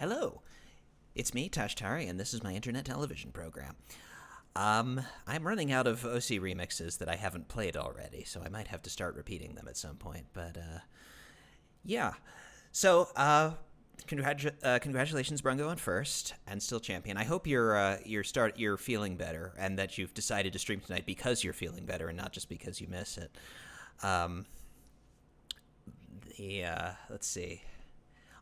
Hello, it's me, Tashtari, and this is my internet television program. I'm running out of OC remixes that I haven't played already, so I might have to start repeating them at some point. But yeah. So congratulations, Brungo, on first and still champion. I hope you're feeling better, and that you've decided to stream tonight because you're feeling better and not just because you miss it. Let's see.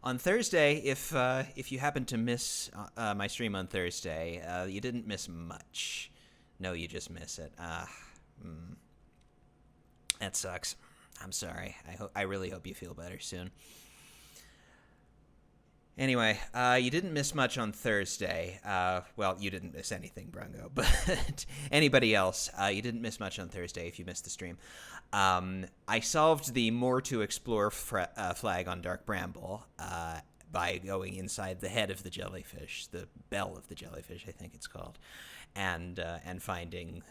On Thursday, if you happen to miss my stream on Thursday, you didn't miss much. No, you just miss it. That sucks. I'm sorry. I really hope you feel better soon. Anyway, you didn't miss much on Thursday. Well, you didn't miss anything, Brungo, but anybody else, you didn't miss much on Thursday if you missed the stream. I solved the more to explore flag on Dark Bramble by going inside the head of the jellyfish, the bell of the jellyfish, I think it's called, and finding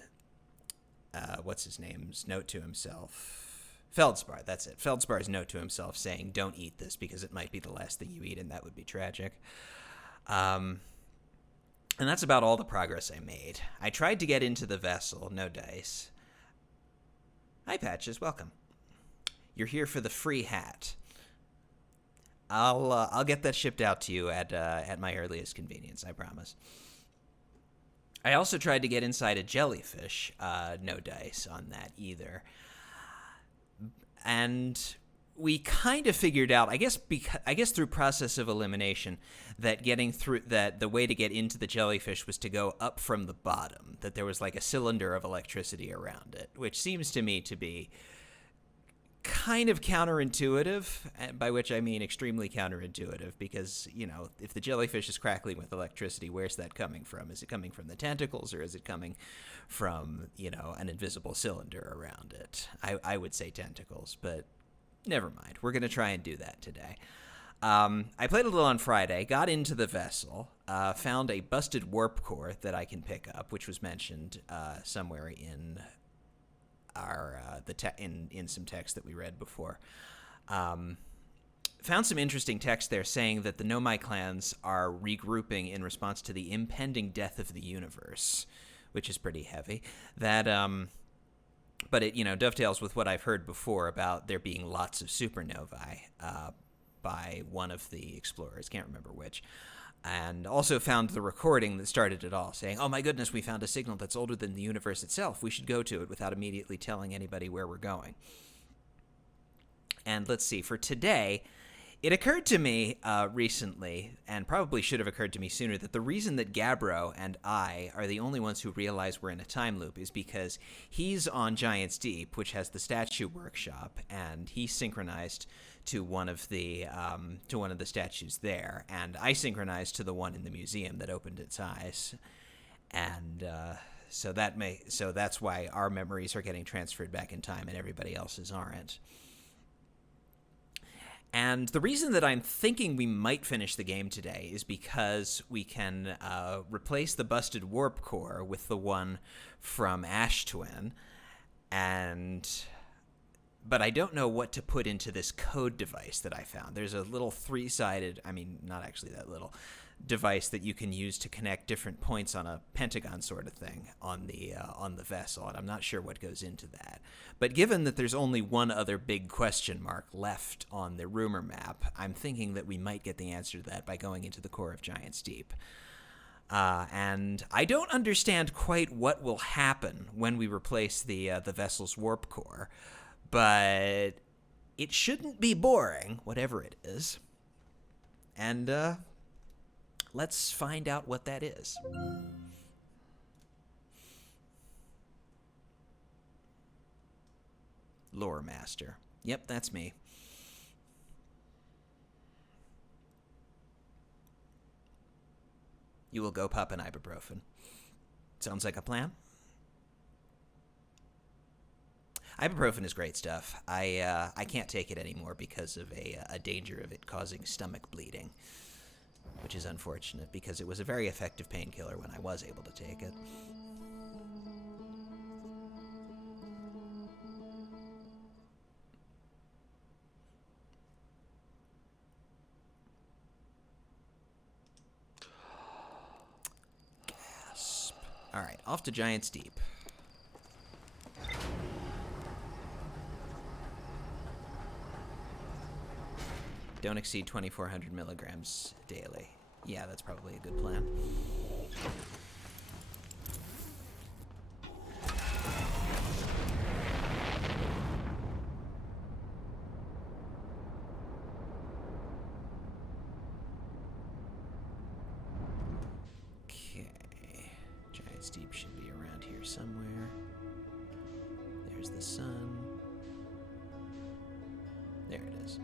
what's his name's note to himself. Feldspar, that's it. Feldspar's note to himself saying, don't eat this because it might be the last thing you eat, and that would be tragic. And that's about all the progress I made. I tried to get into the vessel, no dice. Hi, Patches, welcome. You're here for the free hat. I'll get that shipped out to you at my earliest convenience, I promise. I also tried to get inside a jellyfish, no dice on that either. And we kind of figured out, I guess through process of elimination, that the way to get into the jellyfish was to go up from the bottom, that there was like a cylinder of electricity around it, which seems to me to be kind of counterintuitive, by which I mean extremely counterintuitive, because, you know, if the jellyfish is crackling with electricity, where's that coming from? Is it coming from the tentacles, or is it coming from, you know, an invisible cylinder around it? I would say tentacles, but never mind. We're going to try and do that today. I played a little on Friday, got into the vessel, found a busted warp core that I can pick up, which was mentioned somewhere in our in some text that we read before. Found some interesting text there saying that the Nomai clans are regrouping in response to the impending death of the universe, which is pretty heavy. That but it, you know, dovetails with what I've heard before about there being lots of supernovae by one of the explorers, can't remember which. And also found the recording that started it all, saying, oh my goodness, we found a signal that's older than the universe itself. We should go to it without immediately telling anybody where we're going. And let's see, for today, it occurred to me recently, and probably should have occurred to me sooner, that the reason that Gabbro and I are the only ones who realize we're in a time loop is because he's on Giant's Deep, which has the statue workshop, and he's synchronized to one of the statues there, and I synchronized to the one in the museum that opened its eyes, and so that's why our memories are getting transferred back in time and everybody else's aren't. And the reason that I'm thinking we might finish the game today is because we can replace the busted warp core with the one from Ash Twin, but I don't know what to put into this code device that I found. There's a little three-sided, I mean, not actually that little, device that you can use to connect different points on a pentagon sort of thing on the vessel, and I'm not sure what goes into that. But given that there's only one other big question mark left on the rumor map, I'm thinking that we might get the answer to that by going into the core of Giant's Deep. And I don't understand quite what will happen when we replace the vessel's warp core, but it shouldn't be boring, whatever it is. And let's find out what that is. Lore Master. Yep, that's me. You will go pop an ibuprofen. Sounds like a plan. Ibuprofen is great stuff. I can't take it anymore because of a danger of it causing stomach bleeding, which is unfortunate because it was a very effective painkiller when I was able to take it. Gasp. All right, off to Giant's Deep. Don't exceed 2,400 milligrams daily. Yeah, that's probably a good plan. Okay. Giant's Deep should be around here somewhere. There's the sun. There it is.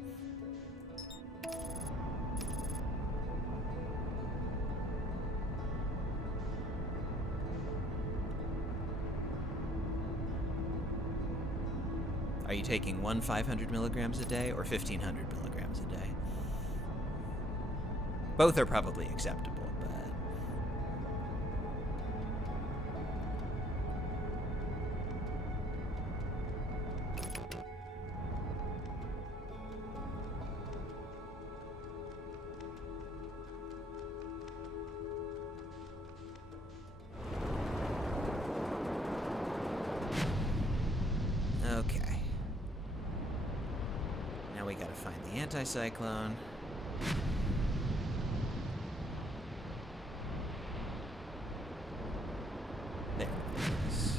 Are you taking one 500 milligrams a day or 1,500 milligrams a day? Both are probably acceptable, but... Okay. Now we gotta find the anticyclone. There it is.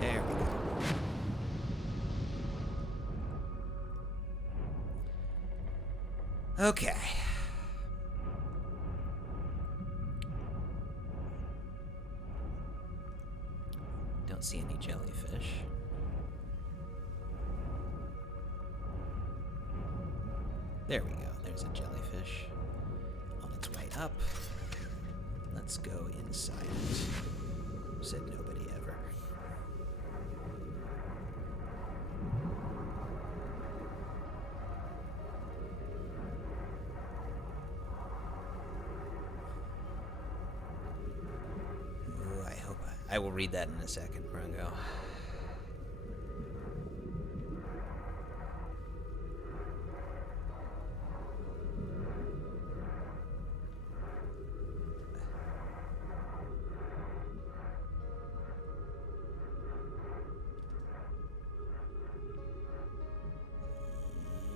There we go. Okay. Don't see any jellyfish. There we go. There's a jellyfish on its way up. Let's go inside it. Said nobody ever. Ooh, I will read that in a second, Rungo.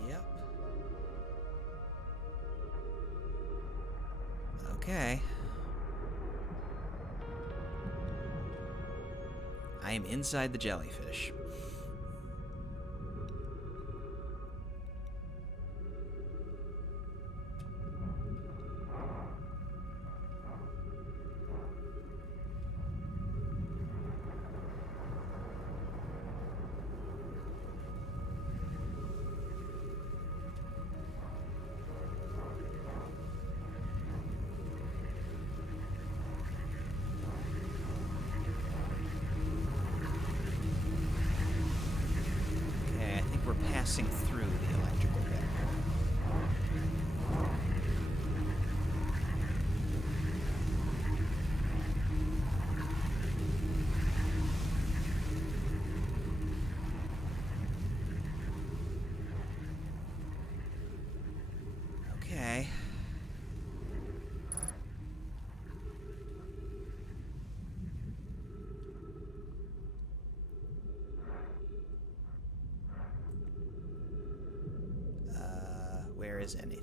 Yep. Okay. I am inside the jellyfish. We're passing through the electrical barrier. Okay. Where is anything?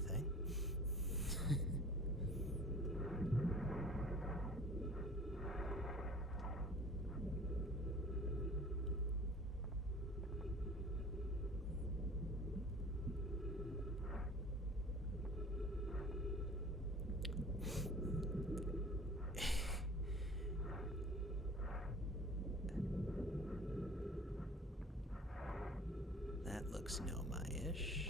That looks Noma-ish.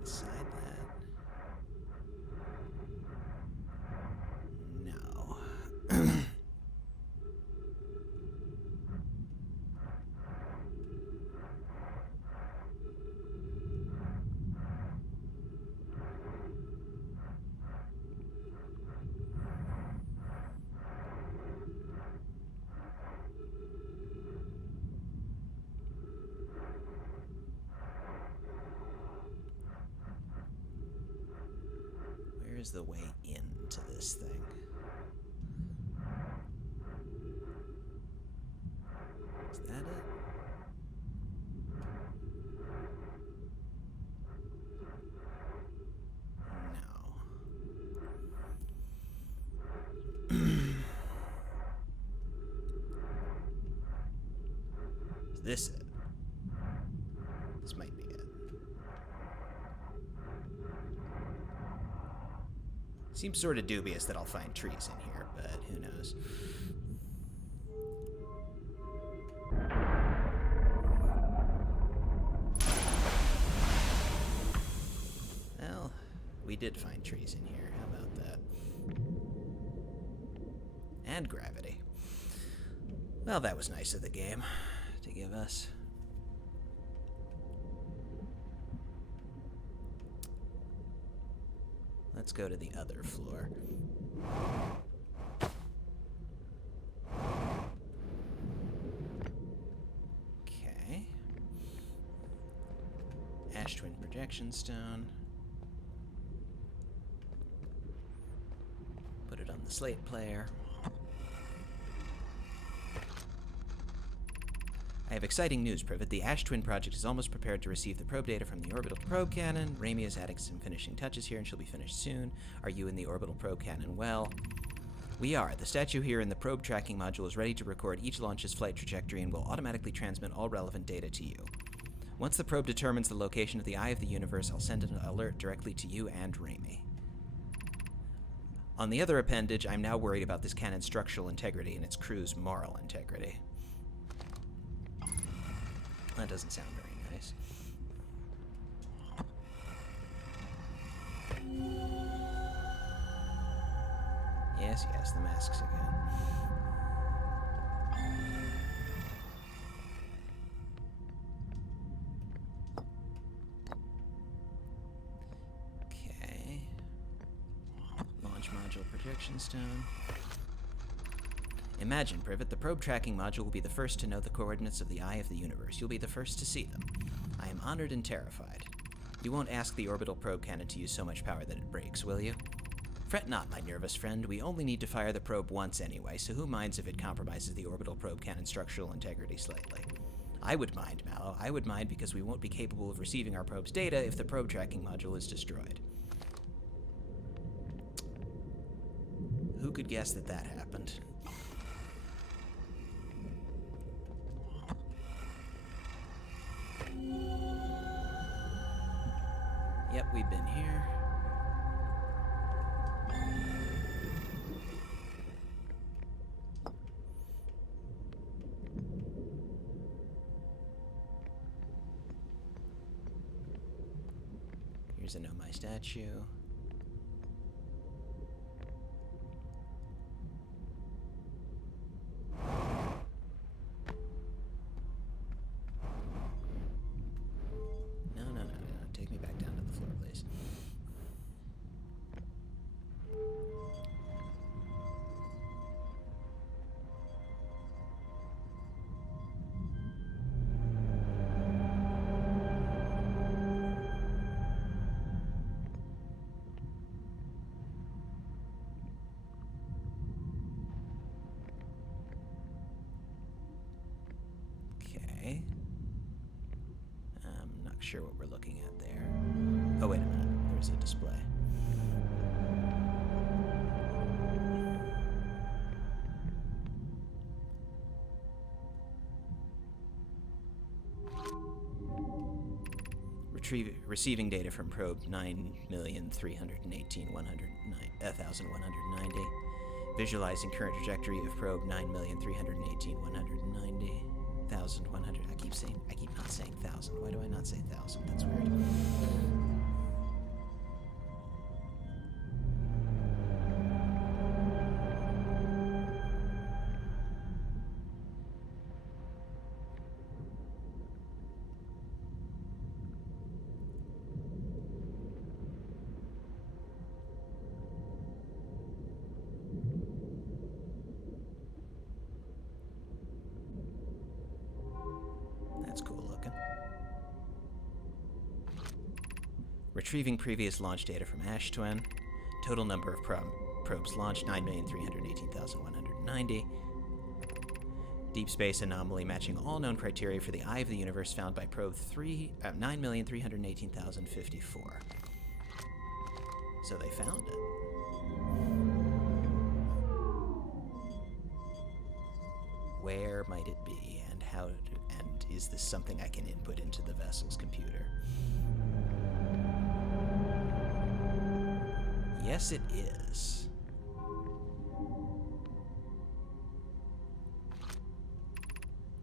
Inside that. No. Where's the way into this thing? Is that it? No. Is this it? This might be it. Seems sort of dubious that I'll find trees in here, but who knows. Well, we did find trees in here. How about that? And gravity. Well, that was nice of the game to give us. Let's go to the other floor. Okay. Ash Twin Projection Stone. Put it on the slate player. I have exciting news, Privet. The Ash Twin project is almost prepared to receive the probe data from the orbital probe cannon. Raimi is adding some finishing touches here and she'll be finished soon. Are you in the orbital probe cannon? Well, we are. The statue here in the probe tracking module is ready to record each launch's flight trajectory and will automatically transmit all relevant data to you. Once the probe determines the location of the Eye of the Universe, I'll send an alert directly to you and Raimi. On the other appendage, I'm now worried about this cannon's structural integrity and its crew's moral integrity. That doesn't sound very nice. Yes, yes, the masks again. Okay. Launch module projection stone. Imagine, Privet, the probe tracking module will be the first to know the coordinates of the Eye of the Universe. You'll be the first to see them. I am honored and terrified. You won't ask the orbital probe cannon to use so much power that it breaks, will you? Fret not, my nervous friend. We only need to fire the probe once anyway, so who minds if it compromises the orbital probe cannon's structural integrity slightly? I would mind, Mallow. I would mind because we won't be capable of receiving our probe's data if the probe tracking module is destroyed. Who could guess that that happened? Yep, we've been here. Here's a Know My statue. Take me back down to the floor, please. Okay. I'm not sure what we're looking at there. Oh, wait a minute. There's a display. Receiving data from probe 9,318,190. Visualizing current trajectory of probe 9,318,190,100. I keep not saying 1,000. Why do I not say 1,000? That's weird. That's cool looking. Retrieving previous launch data from Ash Twin. Total number of probes launched, 9,318,190. Deep space anomaly matching all known criteria for the Eye of the Universe found by probe 9,318,054. So they found it. Where might it be, and and is this something I can input into the vessel's computer? Yes, it is.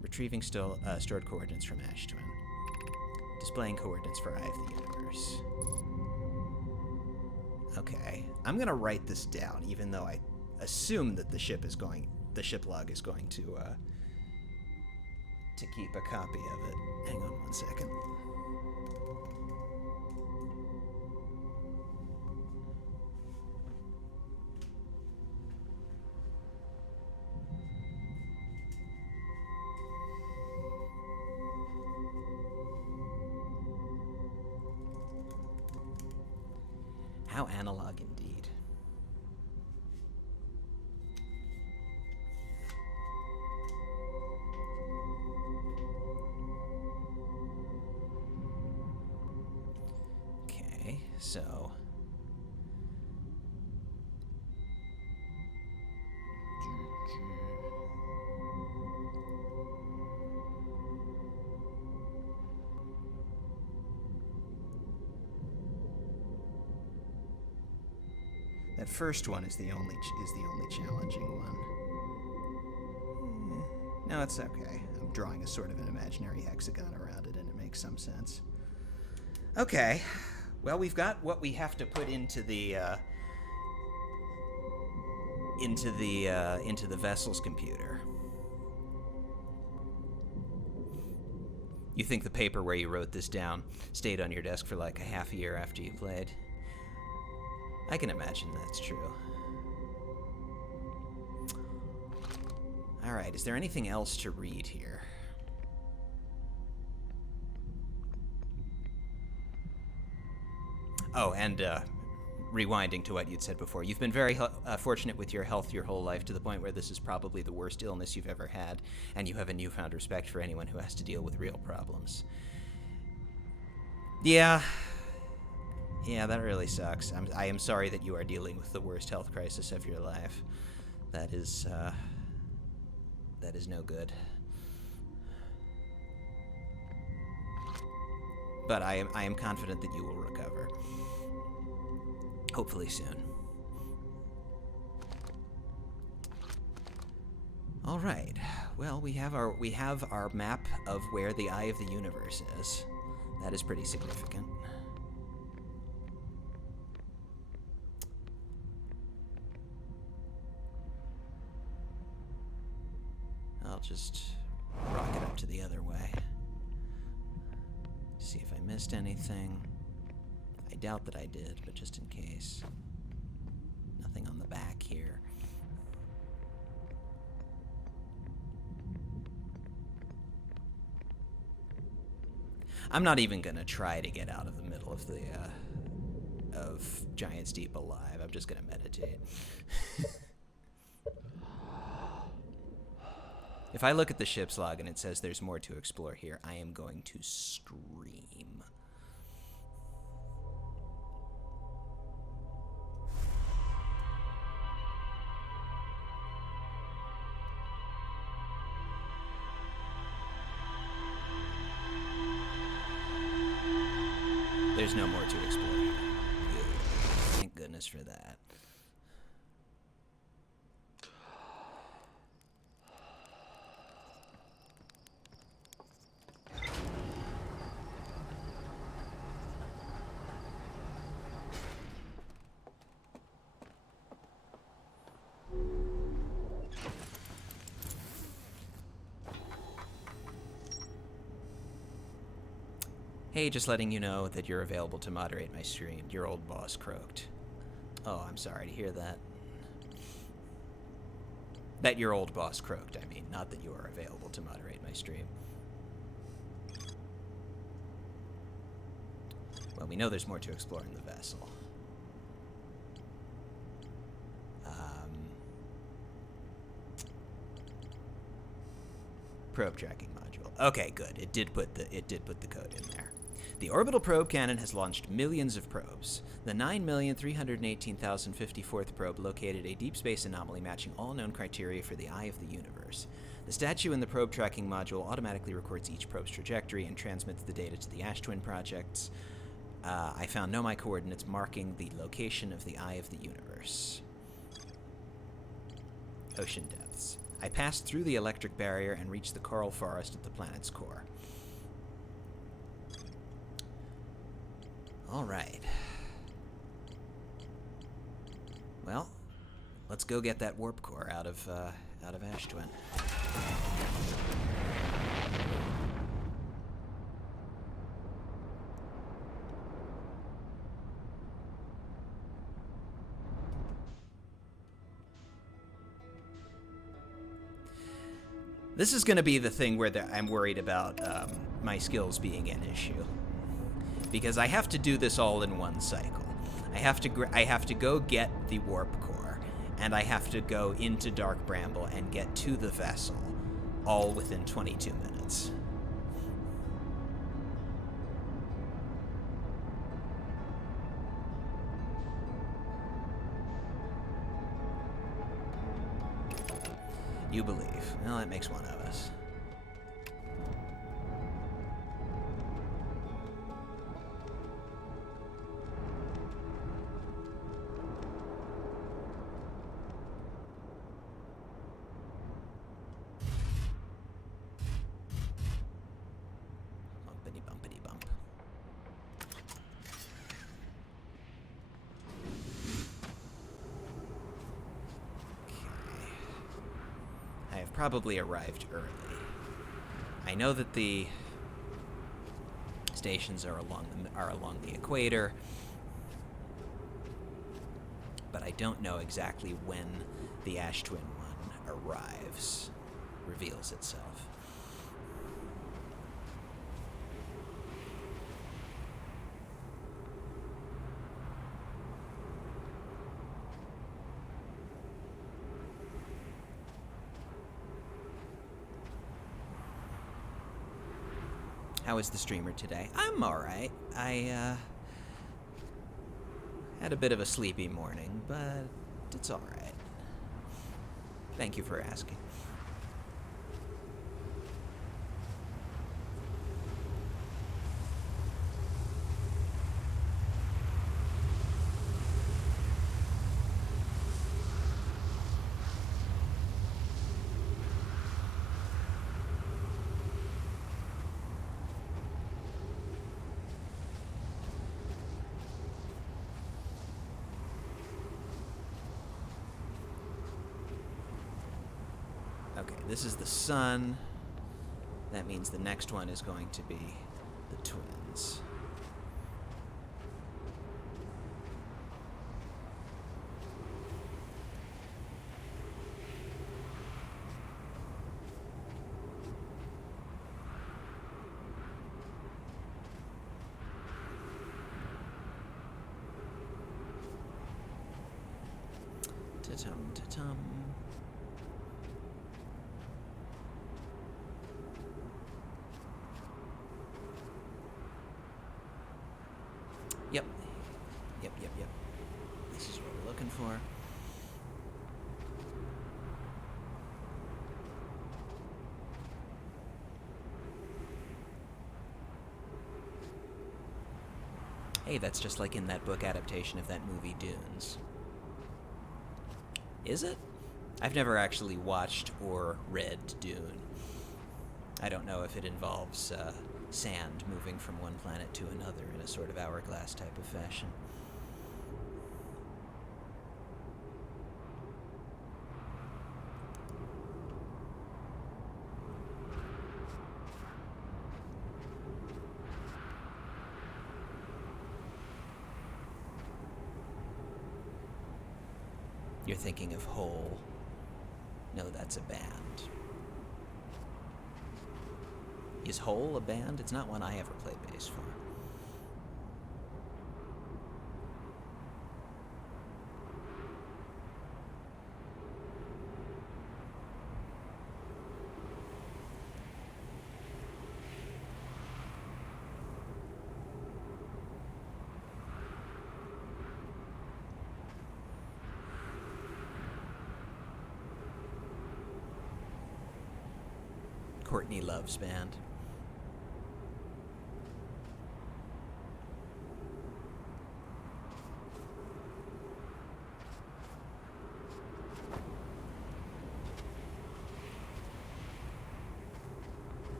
Retrieving stored coordinates from Ash Twin. Displaying coordinates for Eye of the Universe. Okay, I'm gonna write this down, even though I assume that the ship log is going to keep a copy of it. Hang on one second. How analog indeed. Okay, so that first one is the only challenging one. No, it's okay. I'm drawing a sort of an imaginary hexagon around it, and it makes some sense. Okay, well, we've got what we have to put into the vessel's computer. You think the paper where you wrote this down stayed on your desk for like a half a year after you played? I can imagine that's true. Alright, is there anything else to read here? Oh, and rewinding to what you'd said before, you've been very fortunate with your health your whole life, to the point where this is probably the worst illness you've ever had, and you have a newfound respect for anyone who has to deal with real problems. Yeah, that really sucks. I am sorry that you are dealing with the worst health crisis of your life. That is no good. But I am confident that you will recover. Hopefully soon. All right. Well, we have our map of where the Eye of the Universe is. That is pretty significant. I'll just rocket up to the other way. See if I missed anything. I doubt that I did, but just in case. Nothing on the back here. I'm not even gonna try to get out of the middle of the of Giant's Deep alive. I'm just gonna meditate. If I look at the ship's log and it says there's more to explore here, I am going to scream. There's no more to explore here. Good. Thank goodness for that. Hey, just letting you know that you're available to moderate my stream. Your old boss croaked. Oh, I'm sorry to hear that. That your old boss croaked, I mean, not that you are available to moderate my stream. Well, we know there's more to explore in the vessel. Probe tracking module. Okay, good. It did put the code in there. The orbital probe cannon has launched millions of probes. The 9,318,054th probe located a deep space anomaly matching all known criteria for the Eye of the Universe. The statue in the probe tracking module automatically records each probe's trajectory and transmits the data to the Ash Twin projects. I found Nomai coordinates marking the location of the Eye of the Universe. Ocean depths. I passed through the electric barrier and reached the coral forest at the planet's core. All right. Well, let's go get that warp core out of Ash Twin. This is going to be the thing where I'm worried about my skills being an issue, because I have to do this all in one cycle. I have to go get the warp core, and I have to go into Dark Bramble and get to the vessel, all within 22 minutes. You believe. Well, that makes one of us. Bumpity bumpity bump. I have probably arrived early. I know that the stations are along the equator, but I don't know exactly when the Ash Twin one arrives, reveals itself. How is the streamer today? I'm alright. I had a bit of a sleepy morning, but it's alright. Thank you for asking. Okay, this is the sun. That means the next one is going to be the twins. Ta-tum, ta-tum. Yep. Yep. This is what we're looking for. Hey, that's just like in that book adaptation of that movie Dunes. Is it? I've never actually watched or read Dune. I don't know if it involves sand moving from one planet to another in a sort of hourglass type of fashion. You're thinking of Hole. No, that's a band. Is Hole a band? It's not one I ever played bass for. Courtney Love's band.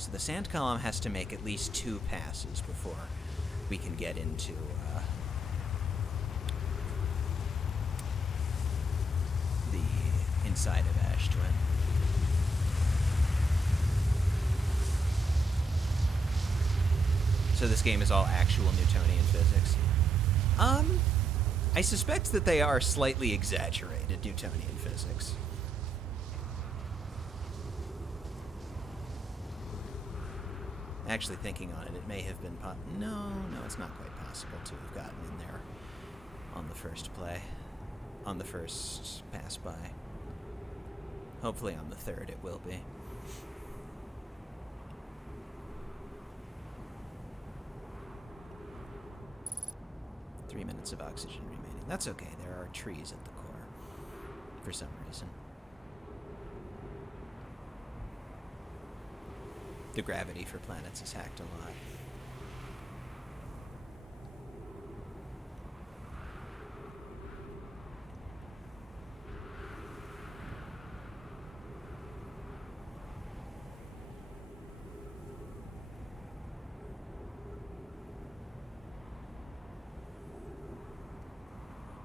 so the sand column has to make at least 2 passes before we can get into the inside of Ash Twin. So this game is all actual Newtonian physics. I suspect that they are slightly exaggerated Newtonian physics. Actually thinking on it, it may have been no, it's not quite possible to have gotten in there on the first play, on the first pass by. Hopefully on the third it will be. Three minutes of oxygen remaining. That's okay, there are trees at the core, for some reason. The gravity for planets is hacked a lot.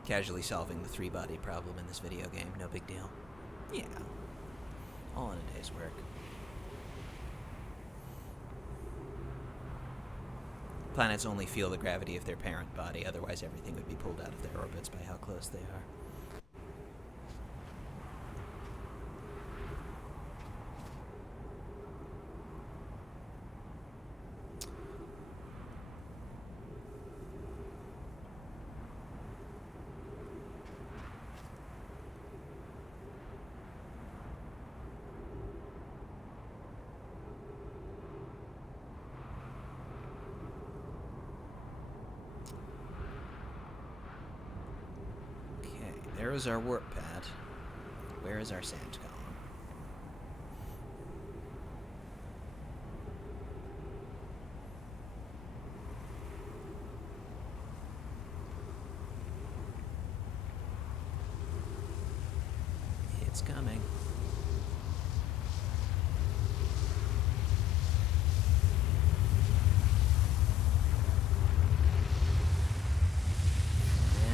Casually solving the 3-body problem in this video game, no big deal. Yeah, all in a day's work. Planets only feel the gravity of their parent body, otherwise everything would be pulled out of their orbits by how close they are. There is our warp pad. Where is our sand column? It's coming.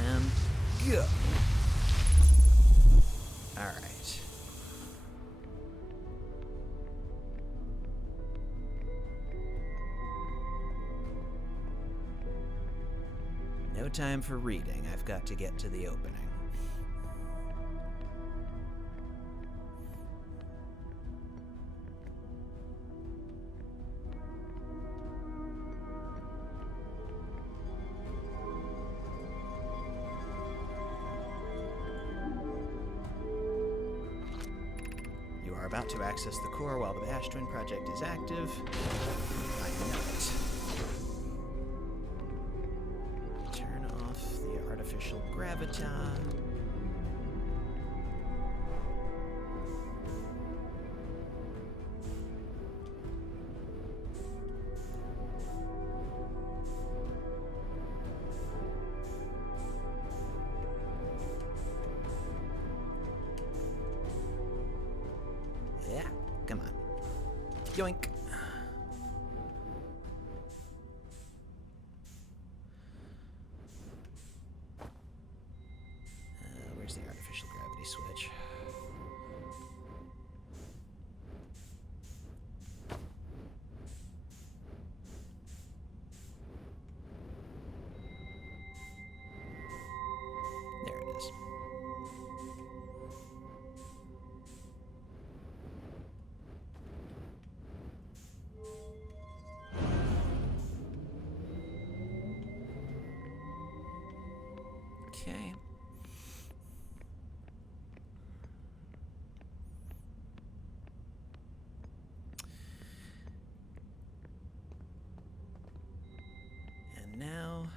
And go. Alright. No time for reading. I've got to get to the opening. About to access the core while the Ash Twin project is active. I know it. Turn off the artificial graviton. Yeah, come on. Yoink. Where's the artificial gravity switch? There it is. Okay. And now,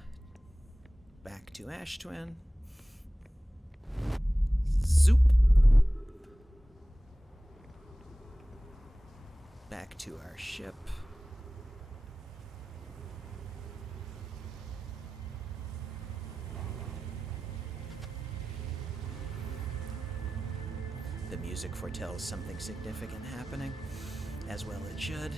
back to Ash Twin. Zoop. Back to our ship. The music foretells something significant happening, as well it should.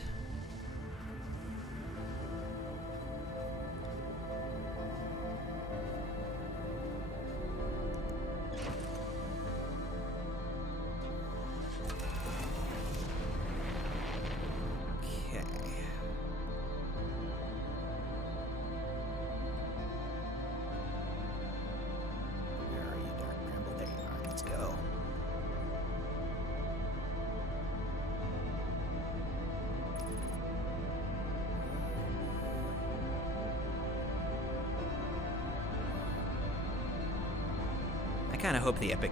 kind of hope the epic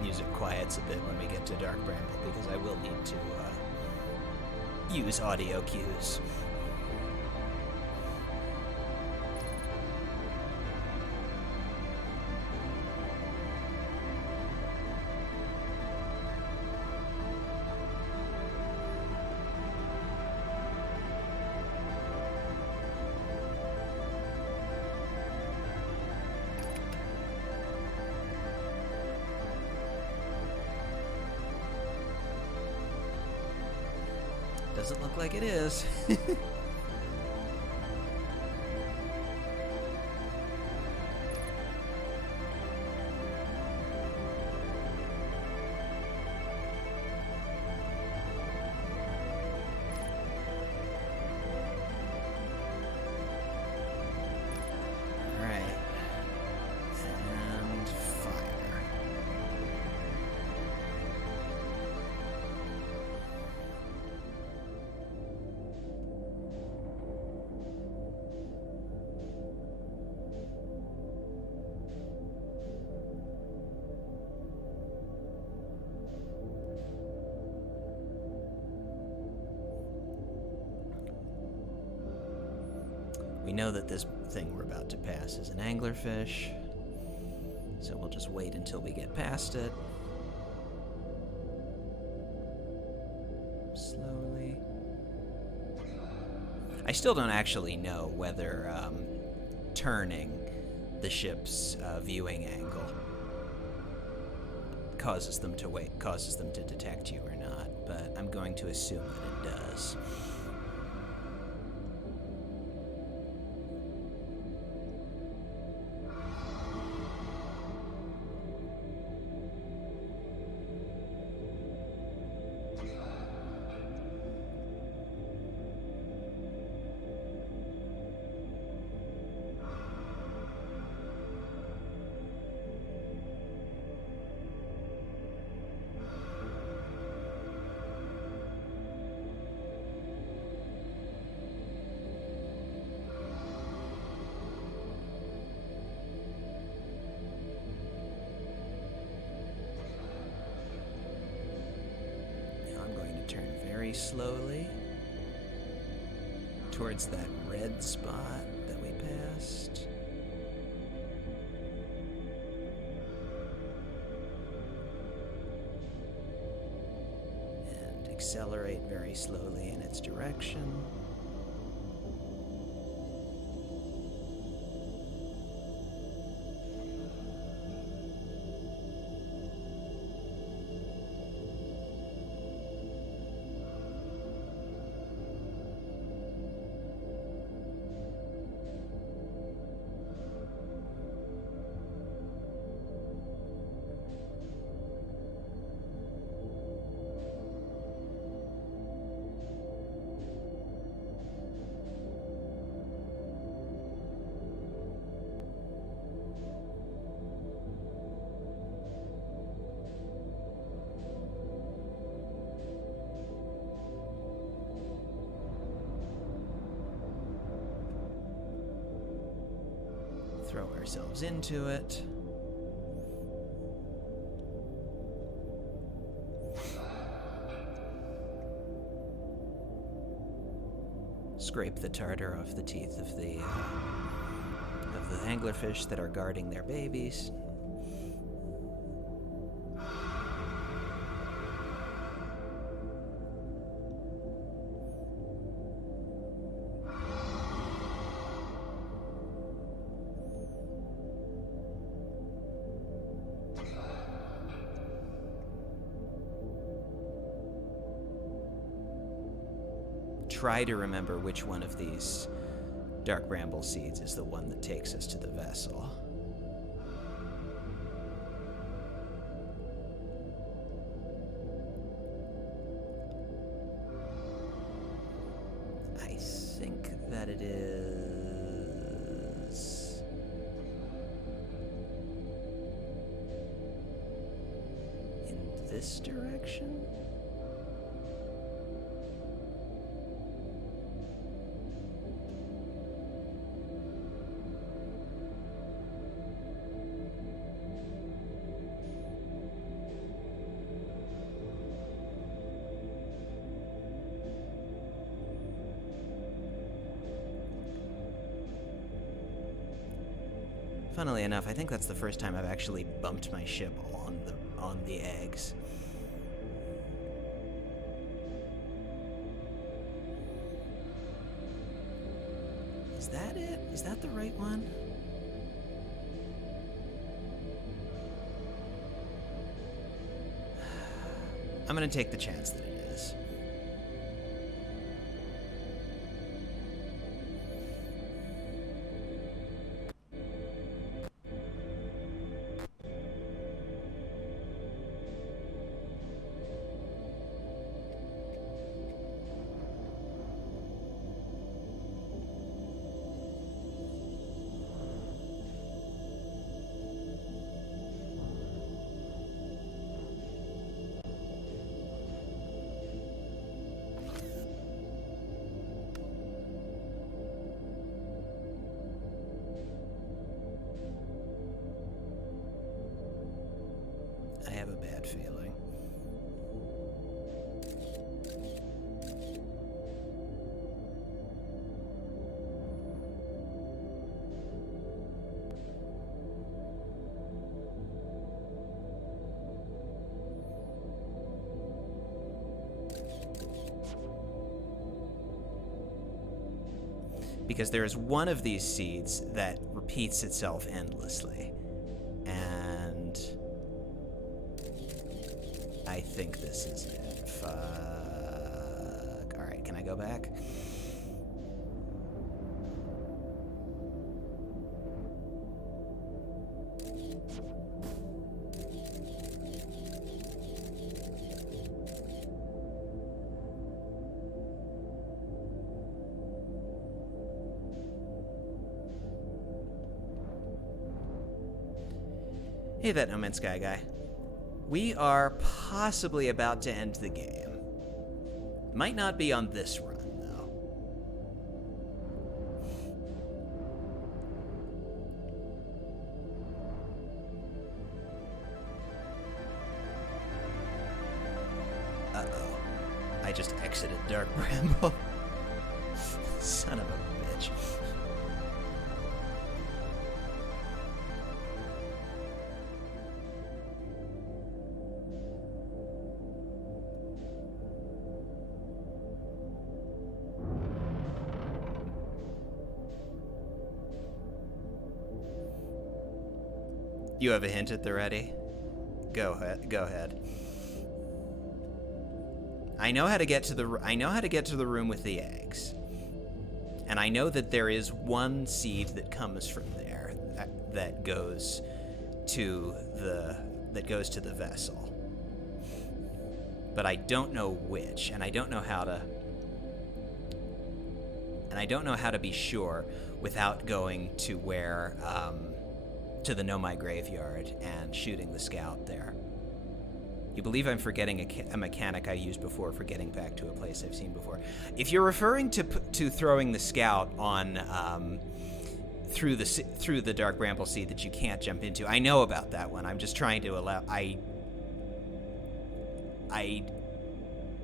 music quiets a bit when we get to Dark Bramble, because I will need to use audio cues. Doesn't look like it is. We know that this thing we're about to pass is an anglerfish, so we'll just wait until we get past it. Slowly. I still don't actually know whether turning the ship's viewing angle causes them to detect you or not, but I'm going to assume that it does. Turn very slowly towards that red spot that we passed. And accelerate very slowly in its direction. Throw ourselves into it. Scrape the tartar off the teeth of the anglerfish that are guarding their babies. Try to remember which one of these dark bramble seeds is the one that takes us to the vessel. I think that it is in this direction. Funnily enough, I think that's the first time I've actually bumped my ship on the eggs. Is that it? Is that the right one? I'm gonna take the chance that it is. I have a bad feeling. Because there is one of these seeds that repeats itself endlessly. And I think this is it. Fuck. Alright, can I go back? Hey, that No Man's Sky guy. We are possibly about to end the game. Might not be on this run, though. Uh-oh. I just exited Dark Bramble. Son of a bitch. You have a hint at the ready? Go ahead. I know how to get to the room with the eggs. And I know that there is one seed that comes from there that goes to the vessel. But I don't know which, and I don't know how to be sure without going to where to the Nomai graveyard and shooting the scout there. You believe I'm forgetting a mechanic I used before for getting back to a place I've seen before. If you're referring to throwing the scout on through the Dark Bramble Sea that you can't jump into, I know about that one. I'm just trying to allow. I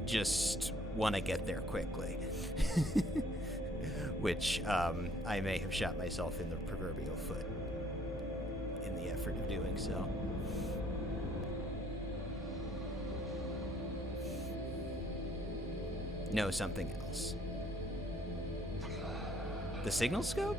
just want to get there quickly, which I may have shot myself in the proverbial foot in the effort of doing so. No, something else. The signal scope?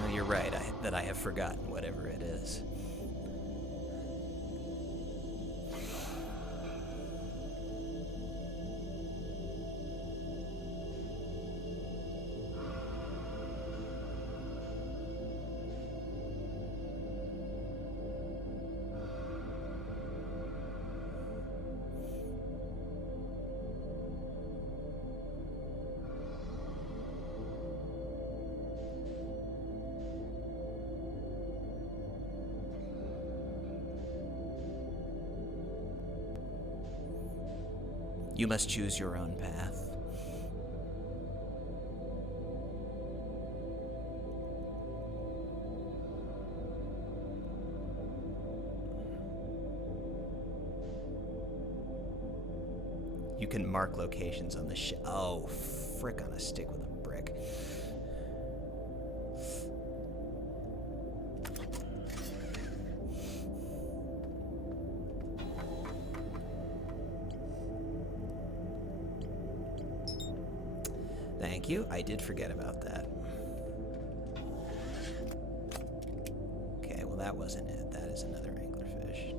No, you're right, that I have forgotten whatever it is. You must choose your own path. You can mark locations on the oh, frick on a stick with a brick. Thank you. I did forget about that. Okay, well that wasn't it. That is another anglerfish.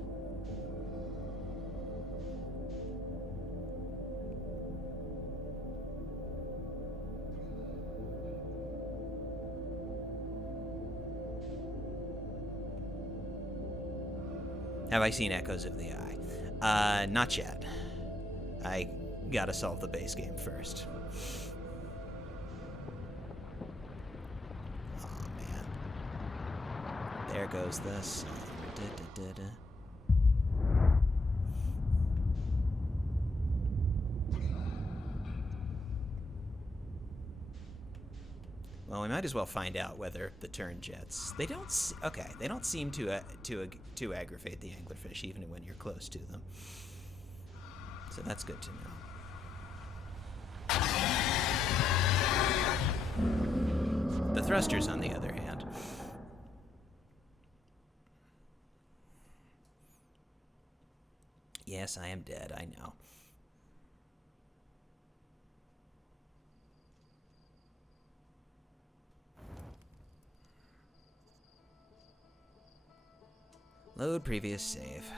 Have I seen Echoes of the Eye? Not yet. I gotta solve the base game first. Oh man. There goes the sun. Well, we might as well find out whether the turn jets. They don't. Okay, they don't seem to aggravate the anglerfish even when you're close to them. So that's good to know. The thrusters, on the other hand. Yes, I am dead. I know. Load previous save.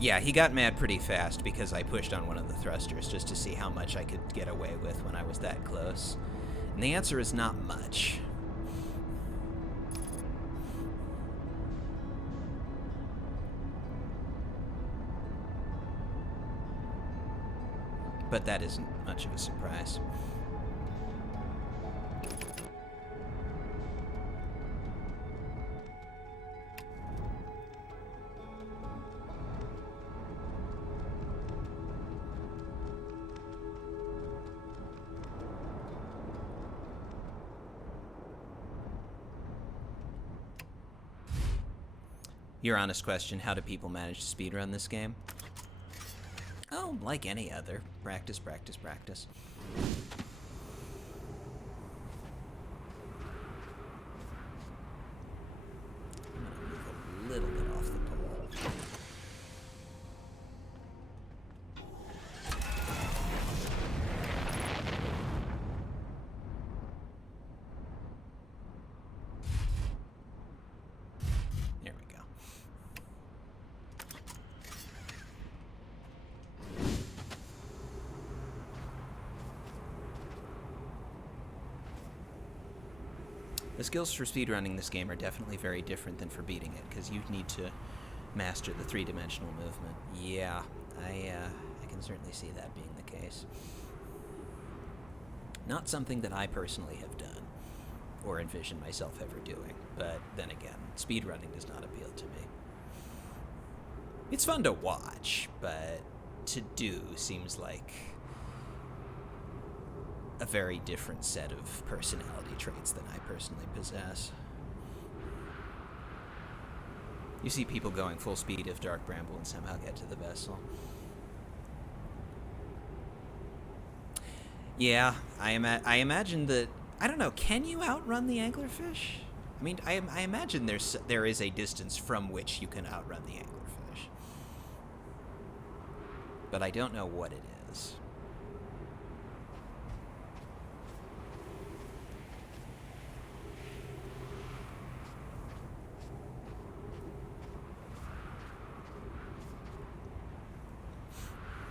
Yeah, he got mad pretty fast because I pushed on one of the thrusters just to see how much I could get away with when I was that close. And the answer is not much. But that isn't much of a surprise. Your honest question, how do people manage to speedrun this game? Oh, like any other. Practice, practice, practice. I'm gonna move a little bit off the pole. There we go. The skills for speedrunning this game are definitely very different than for beating it, because you need to master the three-dimensional movement. Yeah, I can certainly see that being the case. Not something that I personally have done, or envision myself ever doing, but then again, speedrunning does not appeal to me. It's fun to watch, but to do seems like a very different set of personality traits than I personally possess. You see people going full speed of Dark Bramble and somehow get to the vessel. Yeah, I imagine that, I don't know, can you outrun the anglerfish? I mean, I imagine there is a distance from which you can outrun the anglerfish. But I don't know what it is.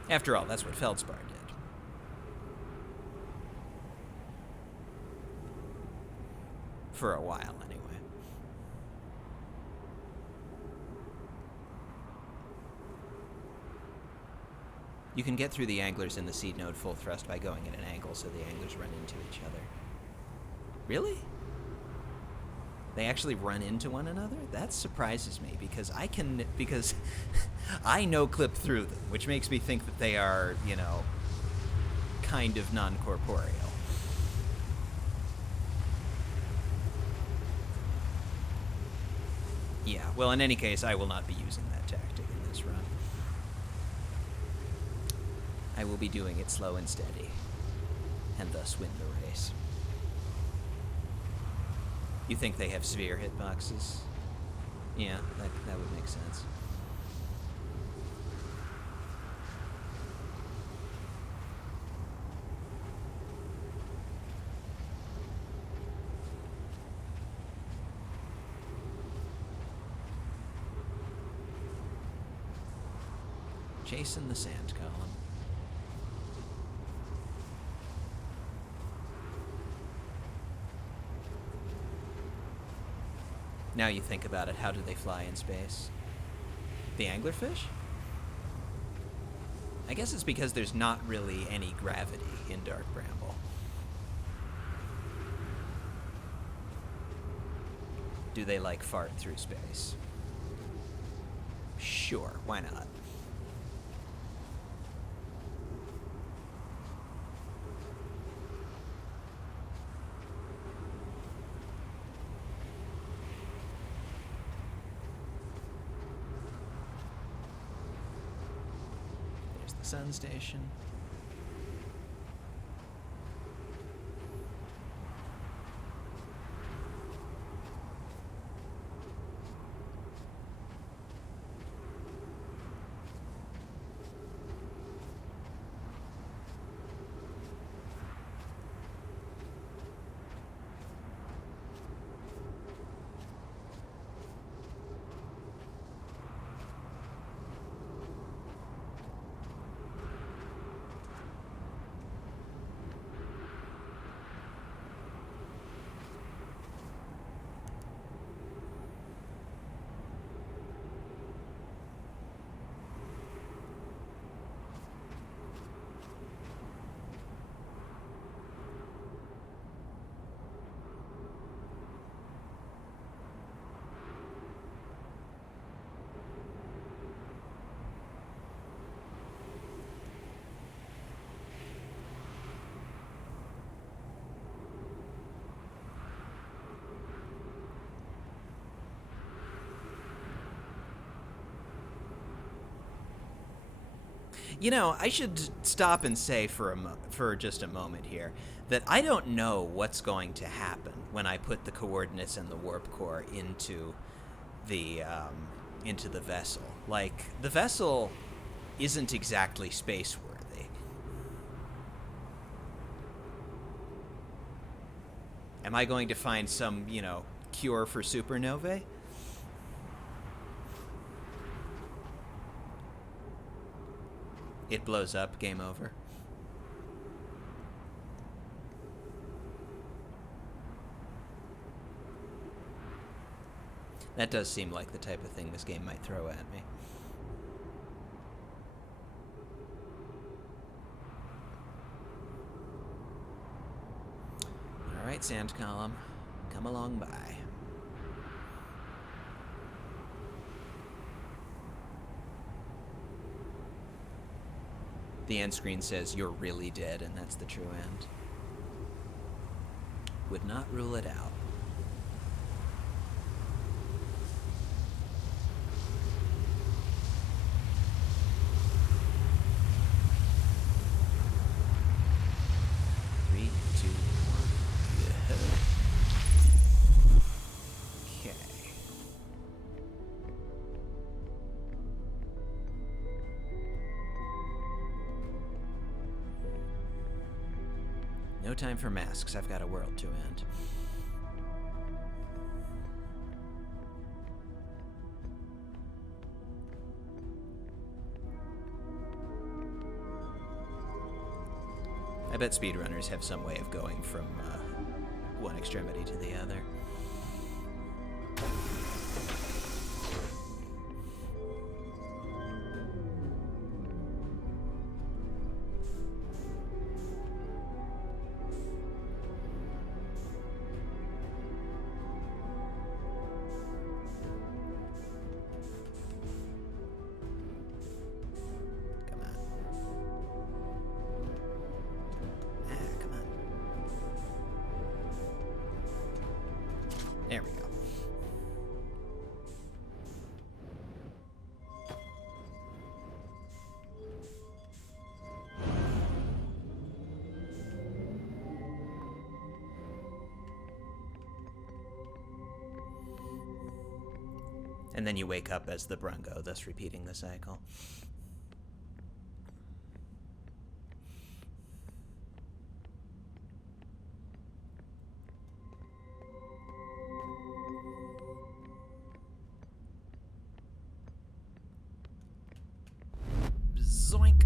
After all, that's what Feldspar did. For a while, anyway. You can get through the anglers in the seed node full thrust by going at an angle so the anglers run into each other. Really? They actually run into one another? That surprises me because I no-clip through them, which makes me think that they are, kind of non-corporeal. Yeah, well, in any case, I will not be using that tactic in this run. I will be doing it slow and steady, and thus win the race. You think they have severe hitboxes? Yeah, that would make sense. Chasing the sand column. Now you think about it, how do they fly in space? The anglerfish? I guess it's because there's not really any gravity in Dark Bramble. Do they, fart through space? Sure, why not? Sun station. I should stop and say for just a moment here that I don't know what's going to happen when I put the coordinates and the warp core into the vessel. The vessel isn't exactly space-worthy. Am I going to find some, cure for supernovae? It blows up, game over. That does seem like the type of thing this game might throw at me. Alright, sand column. Come along by. The end screen says you're really dead, and that's the true end. Would not rule it out. No time for masks. I've got a world to end. I bet speedrunners have some way of going from one extremity to the other. There we go. And then you wake up as the Brungo, thus repeating the cycle. Zoink.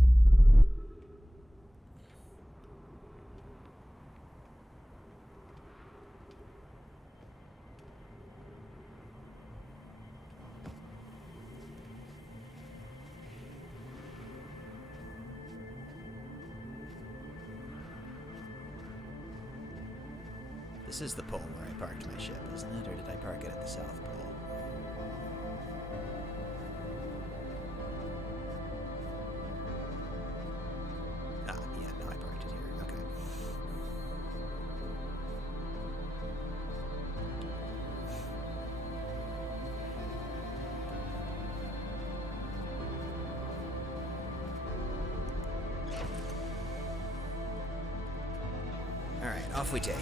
This is the pole where I parked my ship, isn't it? Or did I park it at the South Pole? Ah, yeah, no, I parked it here. Okay. All right, off we take.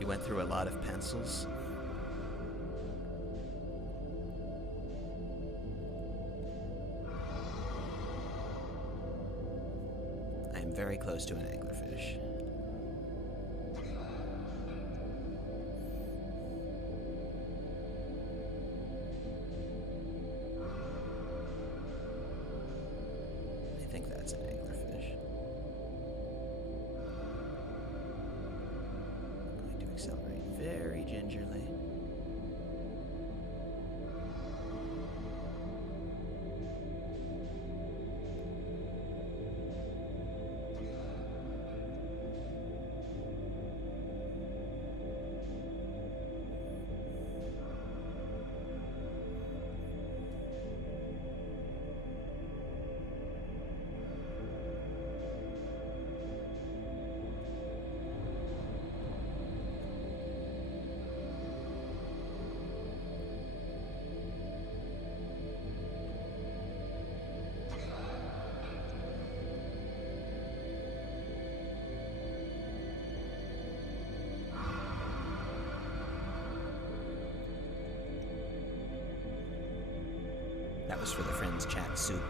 You went through a lot of pencils. I am very close to an anglerfish. I think that's an anglerfish. I'm going to accelerate very gingerly. remix for the Friends Chat Soup.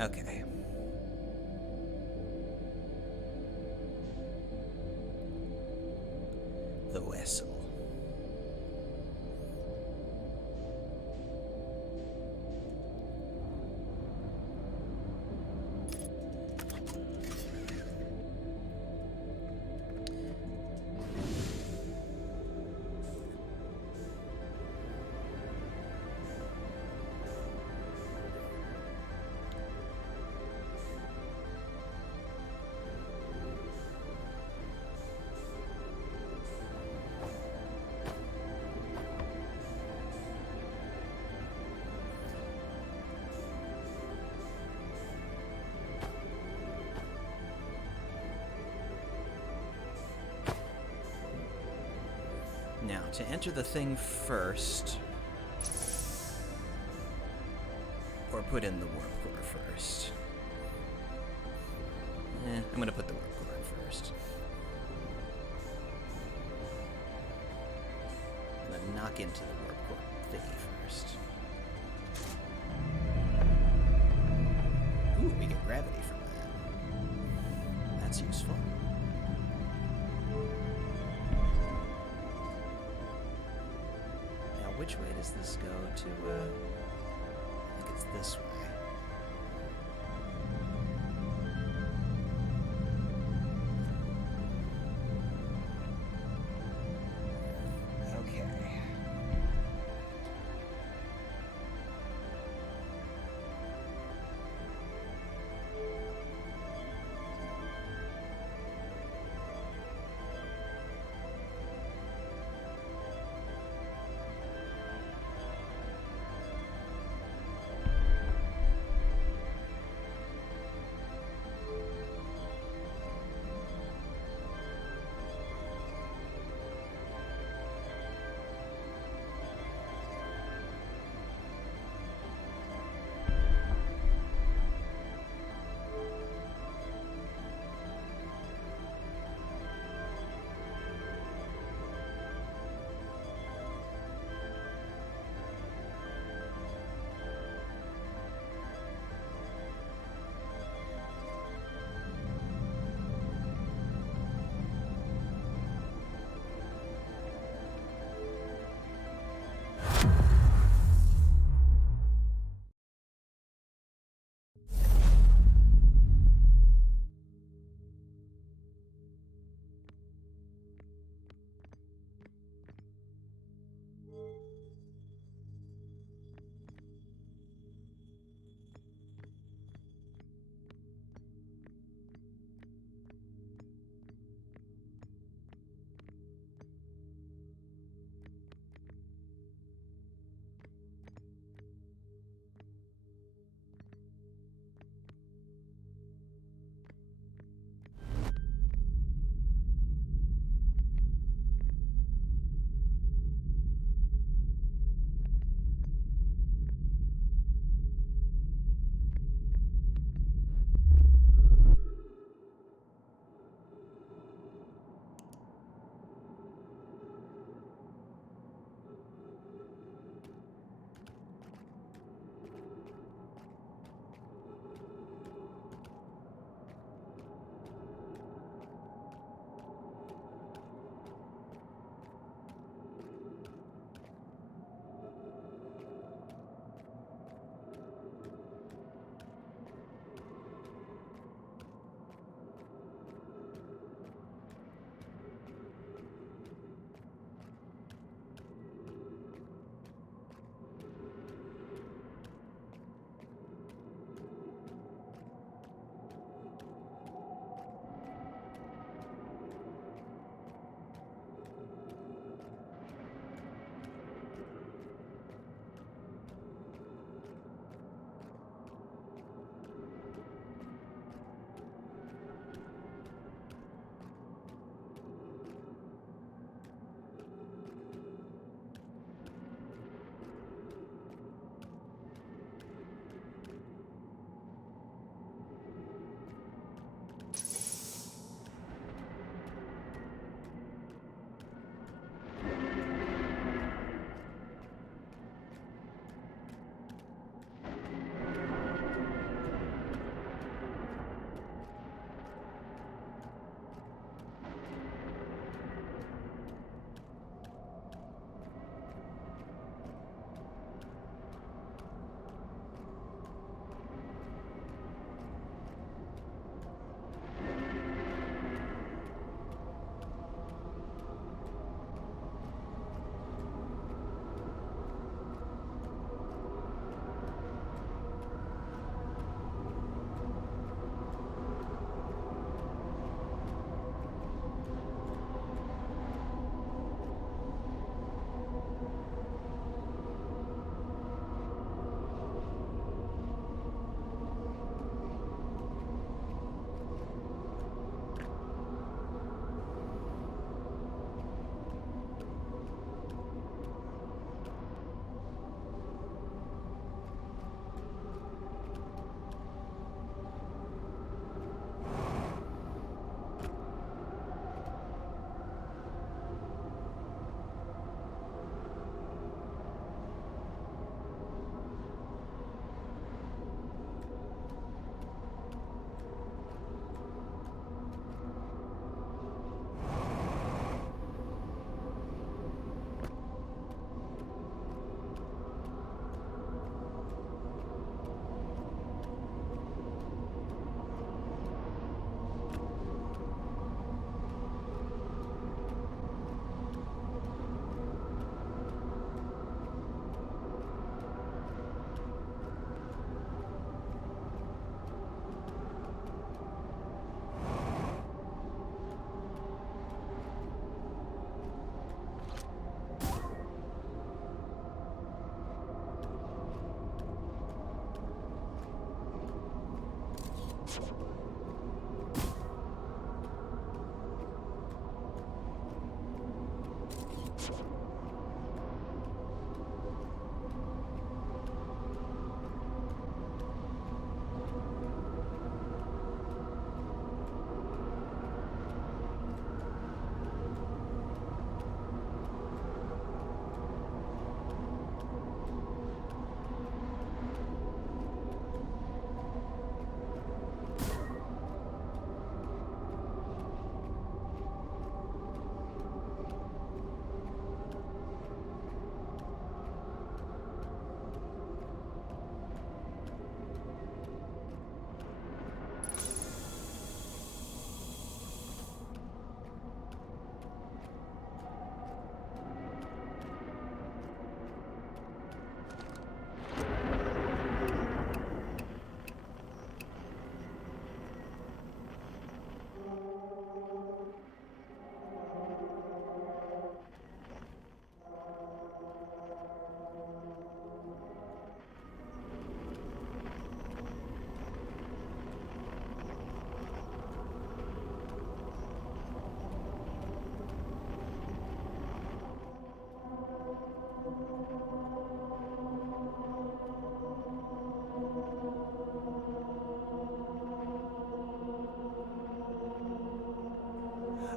Okay. The vessel. Now, to enter the thing first, or put in the warp core first. I'm gonna put the warp core in first. I'm gonna knock into the warp core thingy first. Ooh, we get gravity from that. That's useful. Which way does this go to, I think it's this way. Okay.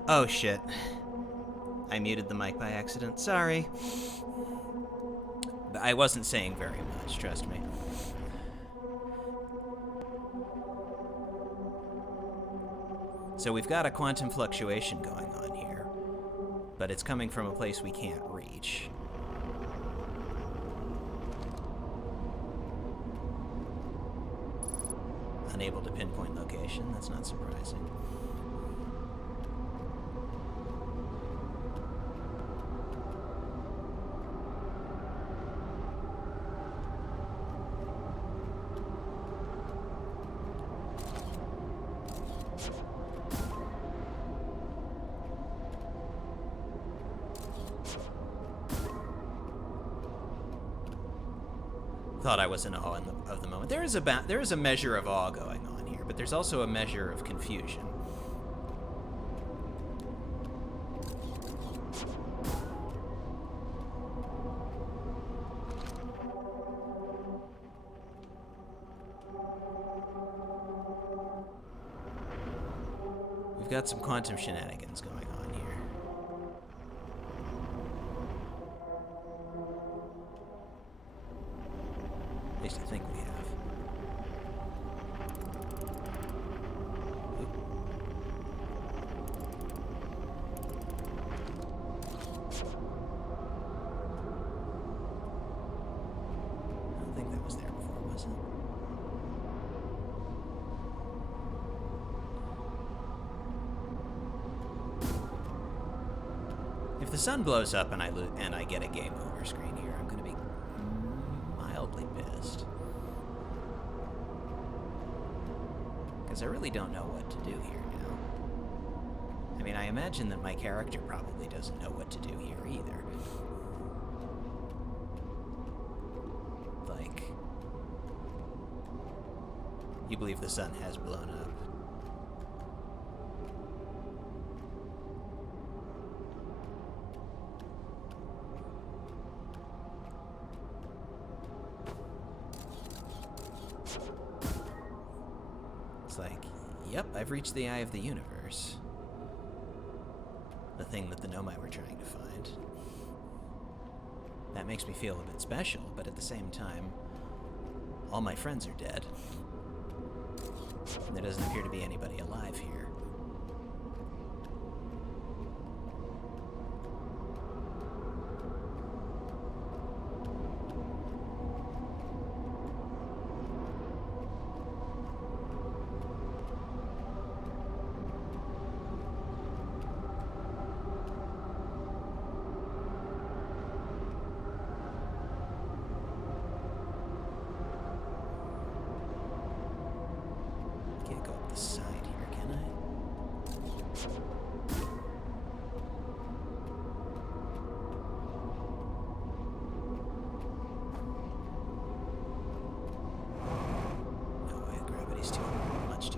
Oh shit. I muted the mic by accident. Sorry. I wasn't saying very much, trust me. So we've got a quantum fluctuation going on here, but it's coming from a place we can't reach. Unable to pinpoint location, that's not surprising. Thought I was in awe of the moment. There is a measure of awe going on here, but there's also a measure of confusion. We've got some quantum shenanigans going on here. At least I think we have. Oop. I don't think that was there before, was it? If the sun blows up and I get a game over screen here, I'm going to be mildly pissed. Because I really don't know what to do here now. I mean, I imagine that my character probably doesn't know what to do here either. Like, you believe the sun has blown up. It's like, yep, I've reached the eye of the universe. The thing that the Nomai were trying to find. That makes me feel a bit special, but at the same time, all my friends are dead. And there doesn't appear to be anybody alive here. Can't go up the side here, can I? No way, gravity's too much.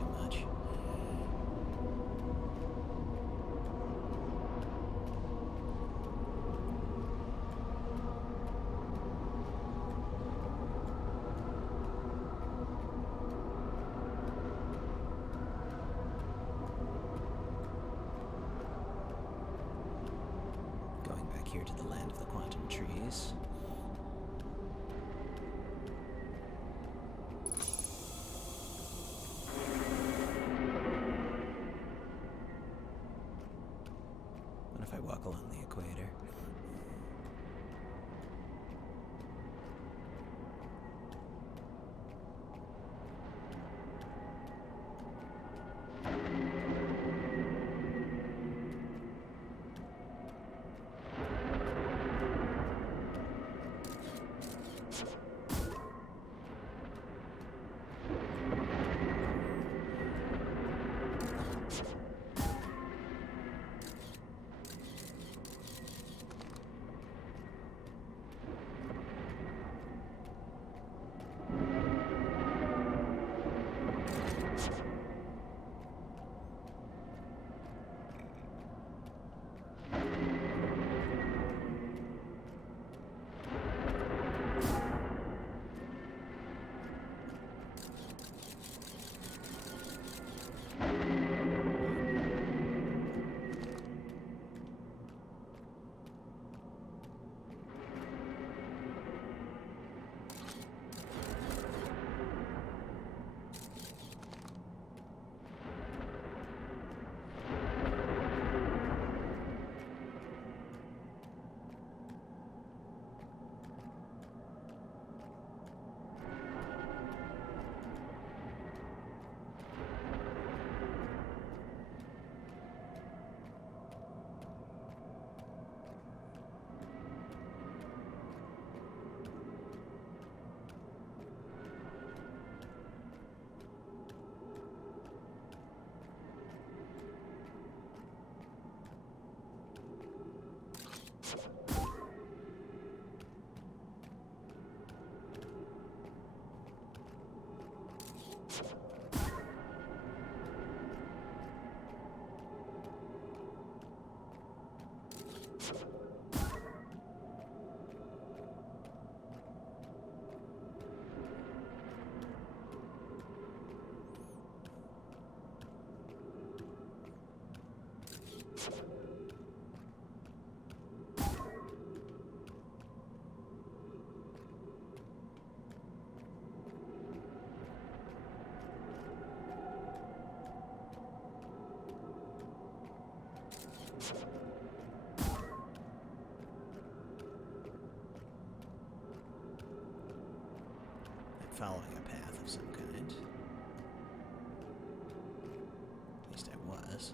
Here to the land of the quantum trees. What if I walk along the equator? I'm following a path of some kind. At least I was.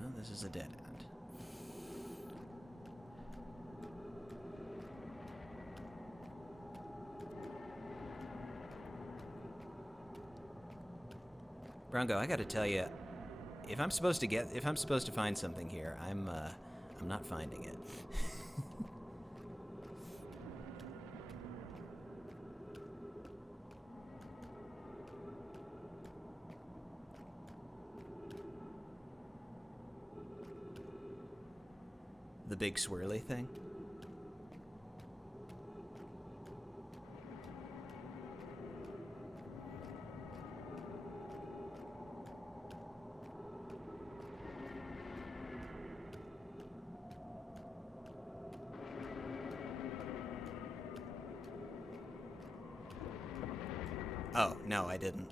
No, this is a dead end. Bronco, I gotta tell you, if I'm supposed to find something here, I'm not finding it. The big swirly thing? Oh, no, I didn't.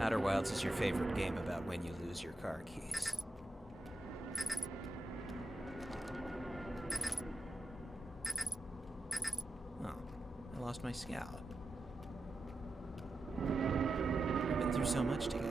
Outer Wilds is your favorite game about when you lose your car keys. Oh, I lost my scout. We've been through so much together.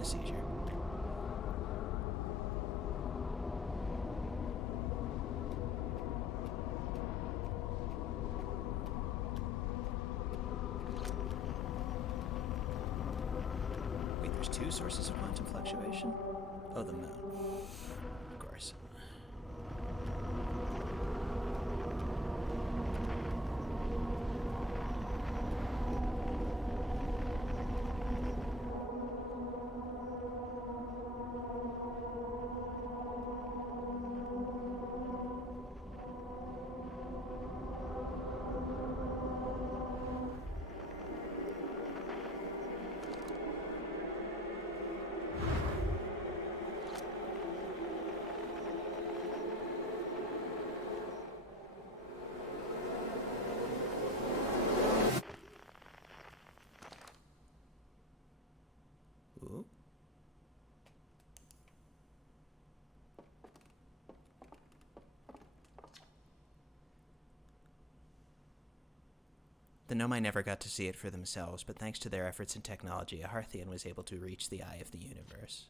A seizure. Wait, there's two sources of quantum fluctuation? Oh, the moon. Of course. The Nomai never got to see it for themselves, but thanks to their efforts in technology, a Hearthian was able to reach the eye of the universe.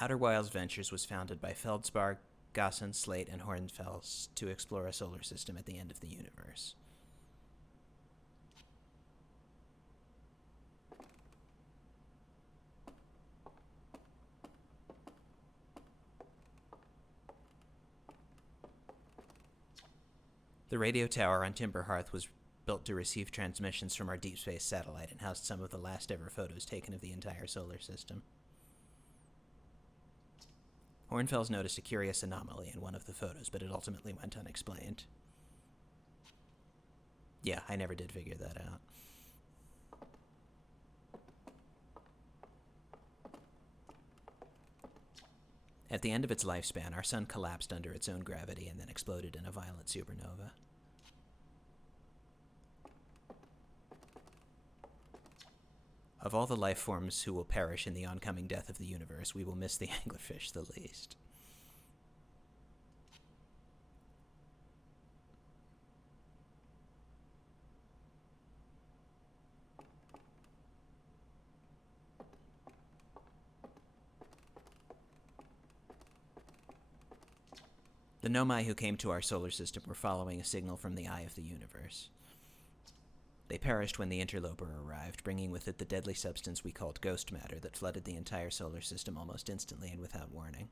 Outer Wilds Ventures was founded by Feldspar, Gosson, Slate, and Hornfels to explore a solar system at the end of the universe. The radio tower on Timber Hearth was built to receive transmissions from our deep space satellite and housed some of the last ever photos taken of the entire solar system. Hornfels noticed a curious anomaly in one of the photos, but it ultimately went unexplained. Yeah, I never did figure that out. At the end of its lifespan, our sun collapsed under its own gravity and then exploded in a violent supernova. Of all the life forms who will perish in the oncoming death of the universe, we will miss the anglerfish the least. The Nomai who came to our solar system were following a signal from the eye of the universe. They perished when the interloper arrived, bringing with it the deadly substance we called ghost matter that flooded the entire solar system almost instantly and without warning.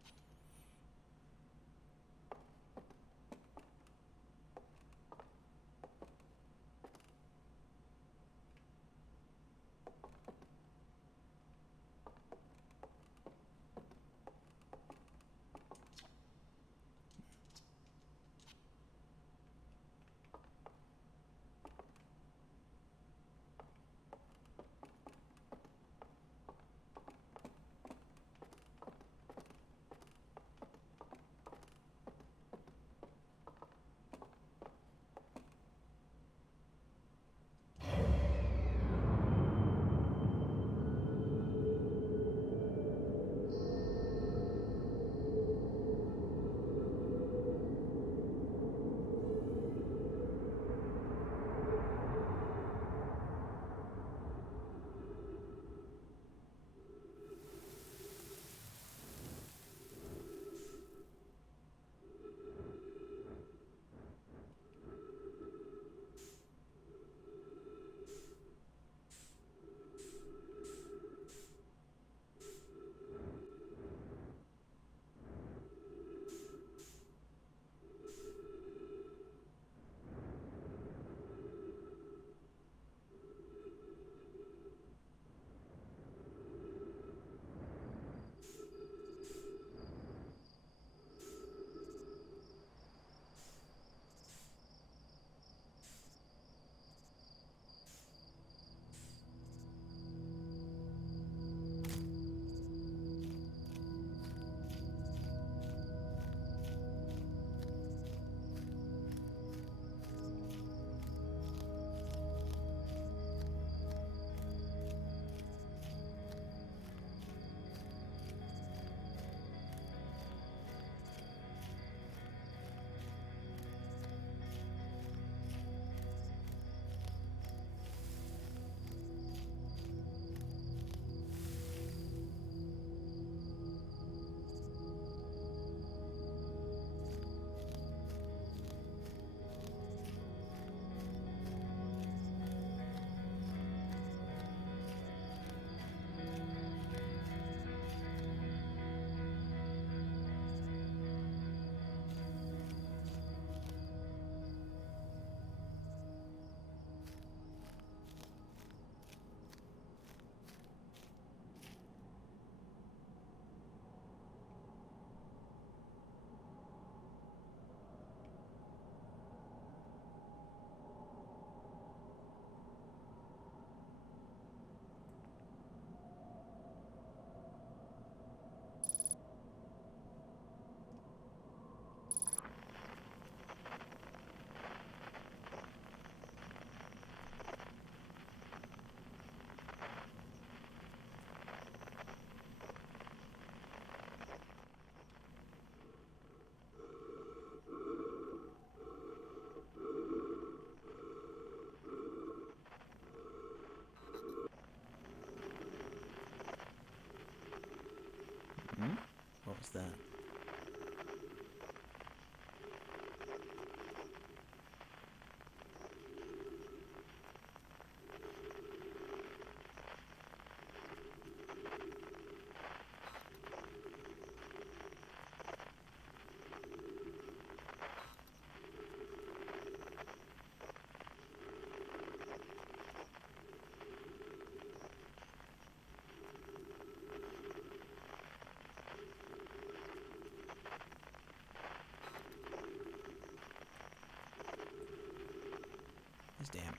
What was that?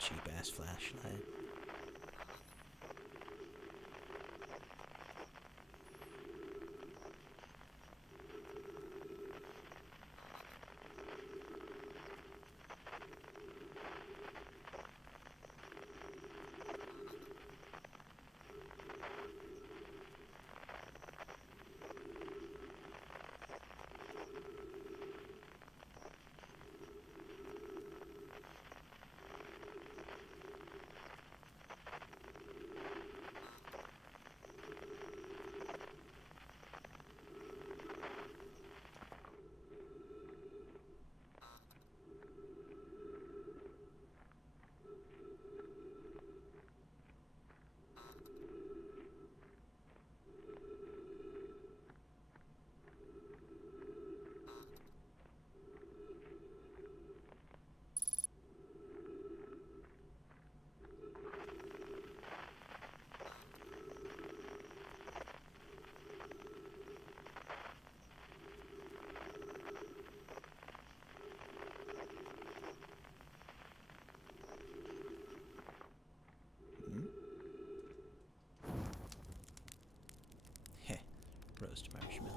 cheap-ass flashlight. Roast marshmallow.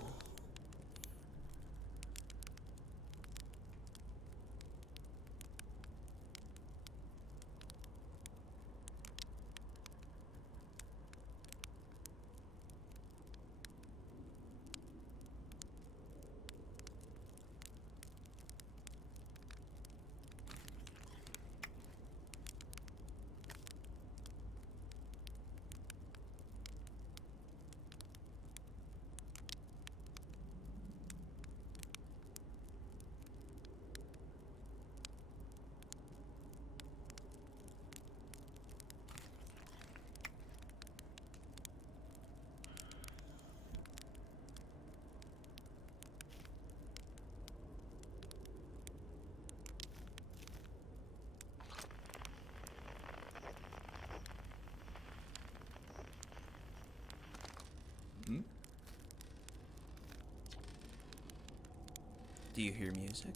Hmm? Do you hear music?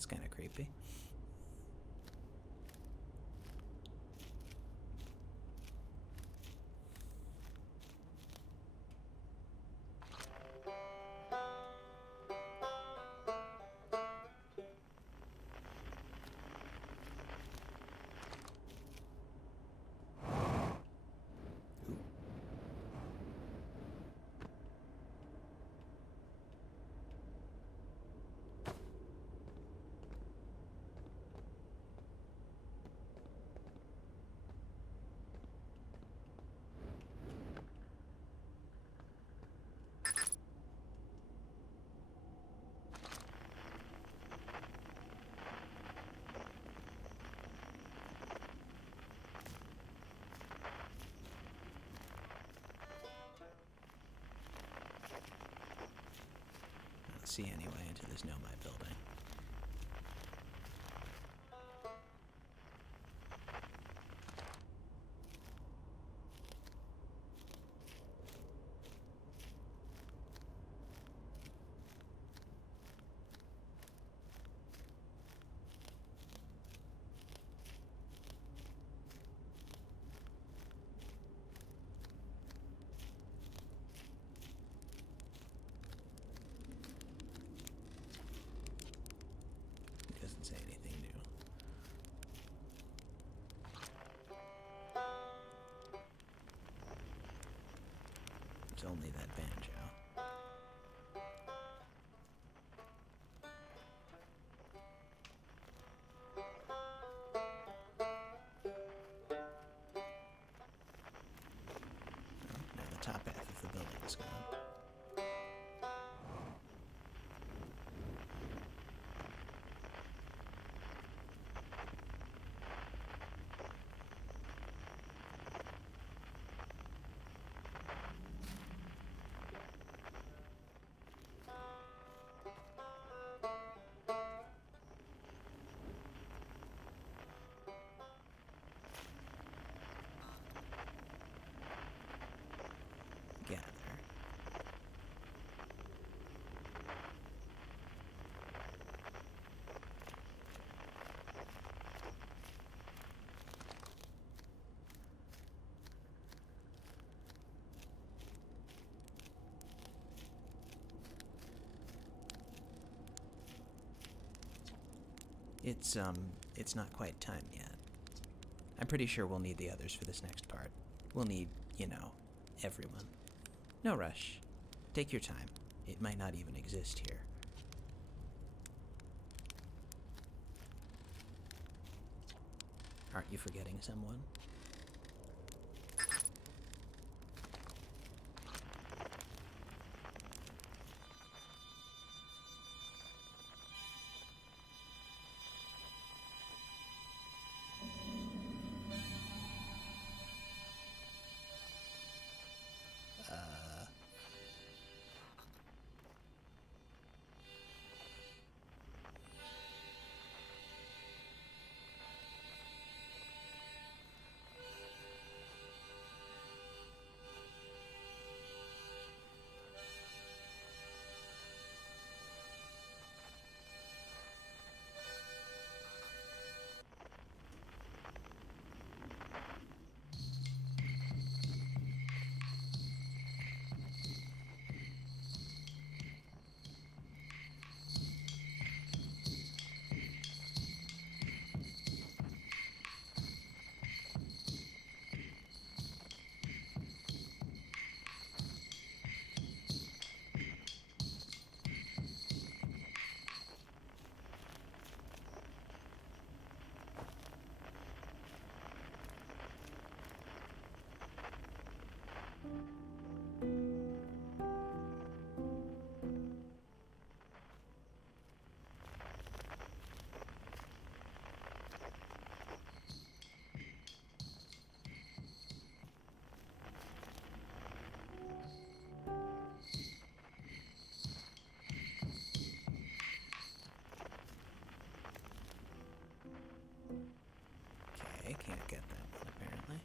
That's kind of creepy. I don't see any way into this Nomai building. only that banjo. Oh, now the top half of the building is gone. Gather. It's not quite time yet. I'm pretty sure we'll need the others for this next part. We'll need, everyone. No rush. Take your time. It might not even exist here. Aren't you forgetting someone? Okay, can't get that one apparently.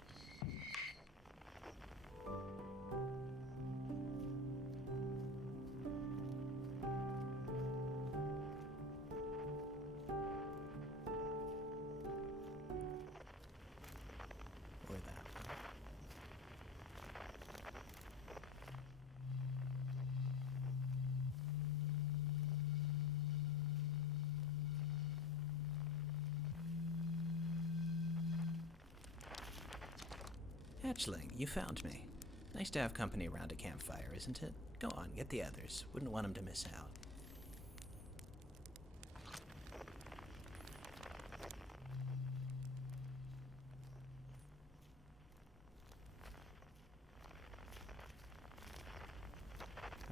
Or that one. Hatchling, you found me. Nice to have company around a campfire, isn't it? Go on, get the others. Wouldn't want them to miss out.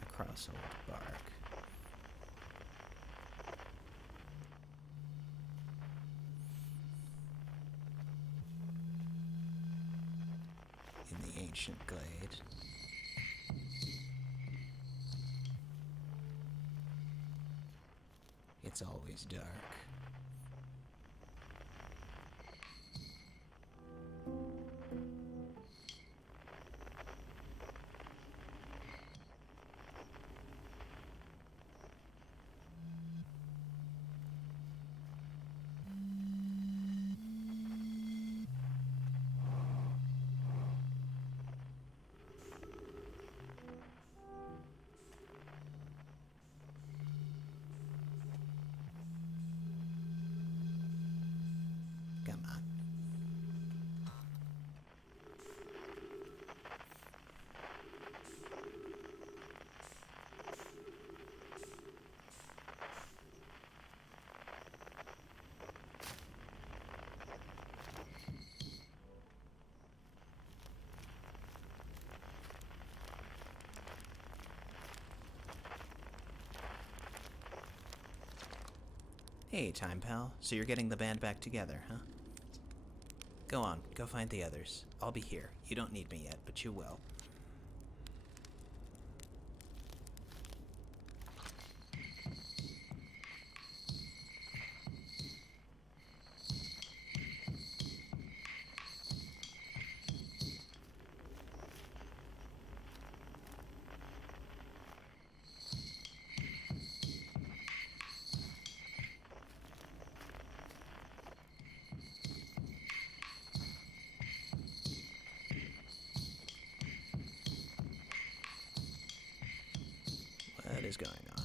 Across old bark. In the ancient glade. It's always dark. Come on. Hey, Time Pal. So you're getting the band back together, huh? Go on, go find the others. I'll be here. You don't need me yet, but you will. What is going on?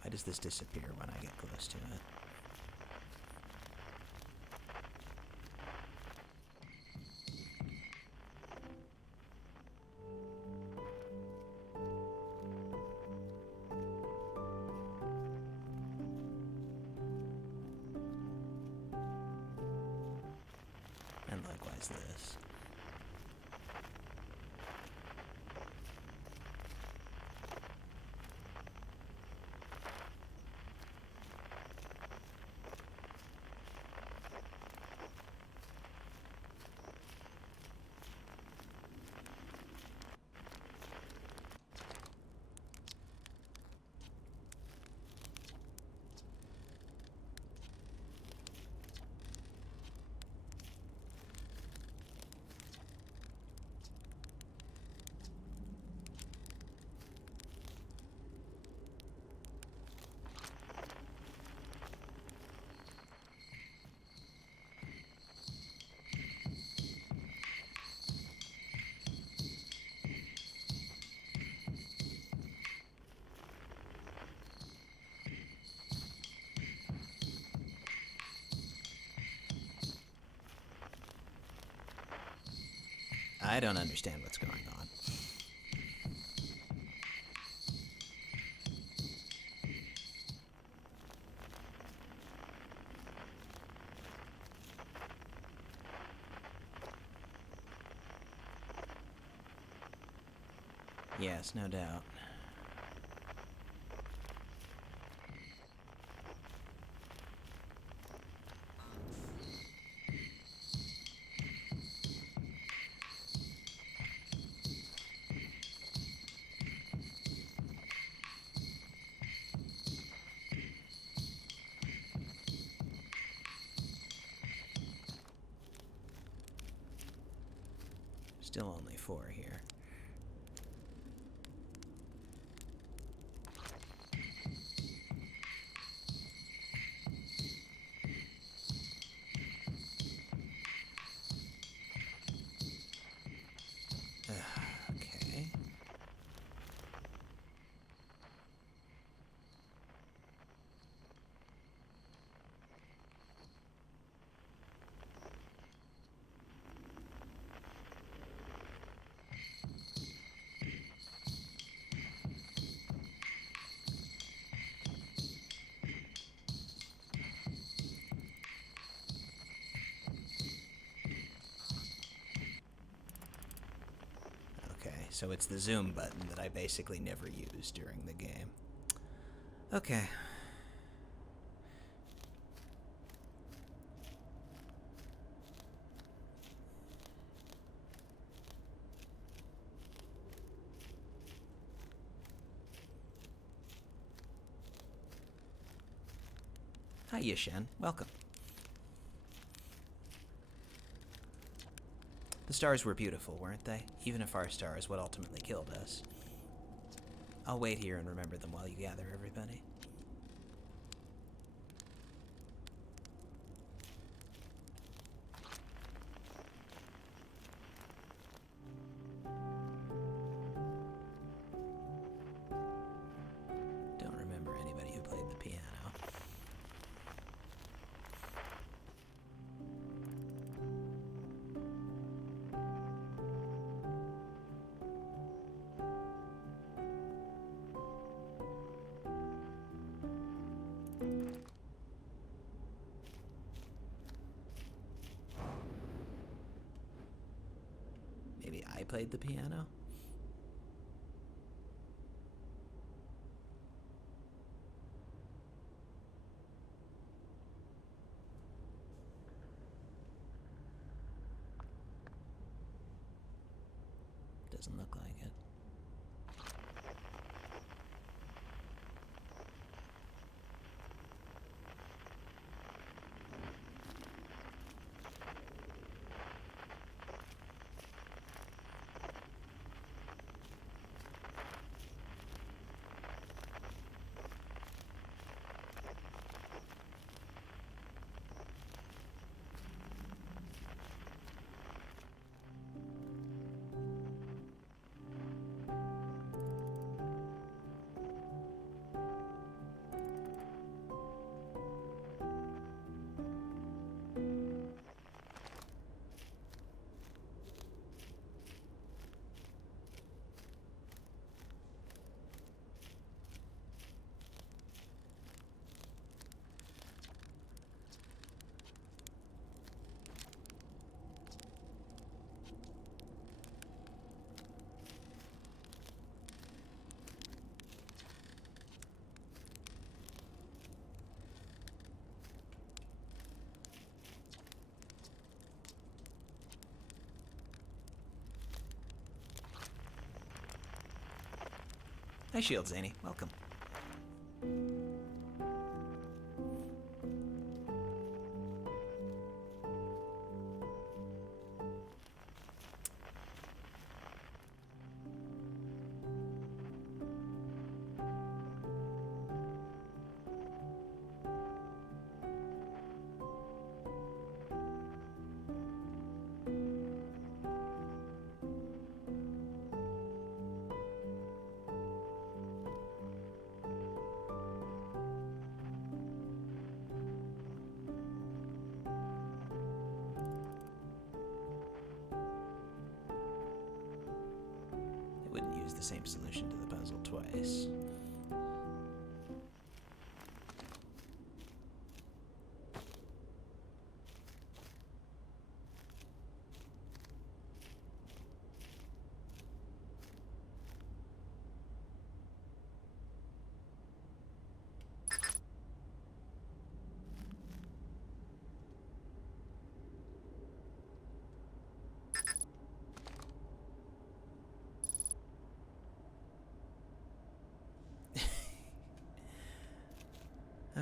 Why does this disappear when I get close to it? And likewise this. I don't understand what's going on. Yes, no doubt. Still only 4 here. Okay. Okay, so it's the zoom button that I basically never use during the game. Okay. Hi, Yishen. Welcome. The stars were beautiful, weren't they? Even if our star is what ultimately killed us. I'll wait here and remember them while you gather everybody. Maybe I played the piano? Doesn't look like it. Hi, Shield Zany. Welcome. The same solution to the puzzle twice.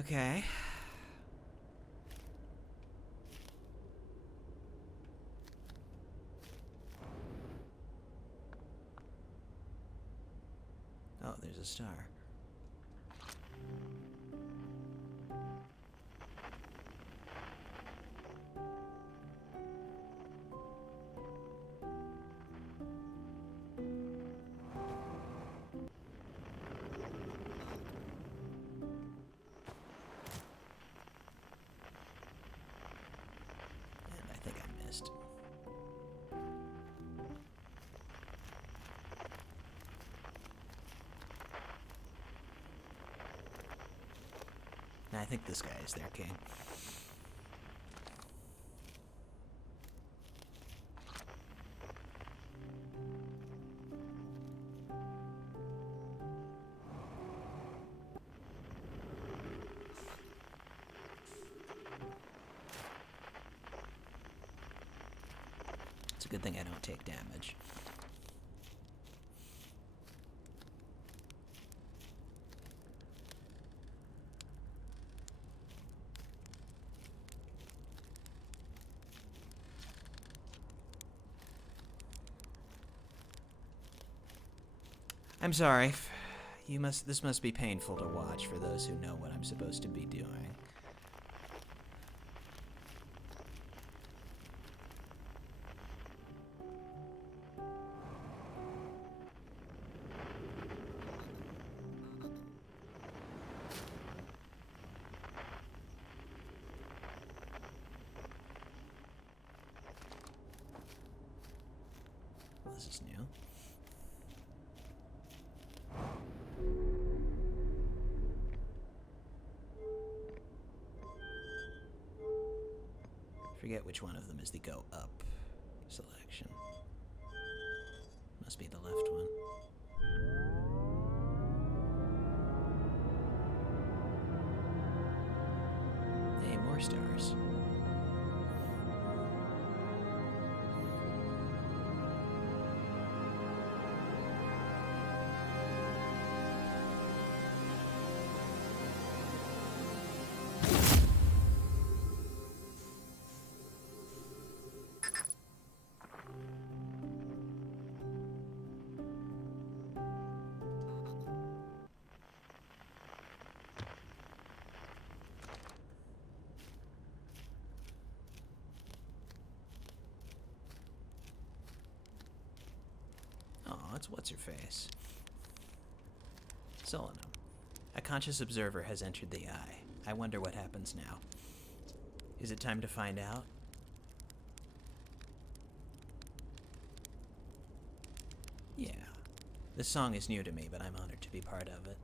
Okay. Oh, there's a star. I think this guy is their king. It's a good thing I don't take damage. I'm sorry. This must be painful to watch for those who know what I'm supposed to be doing. This is new. Forget which one of them is the go up selection. stars. It's what's-her-face. Solanum. A conscious observer has entered the eye. I wonder what happens now. Is it time to find out? Yeah. This song is new to me, but I'm honored to be part of it.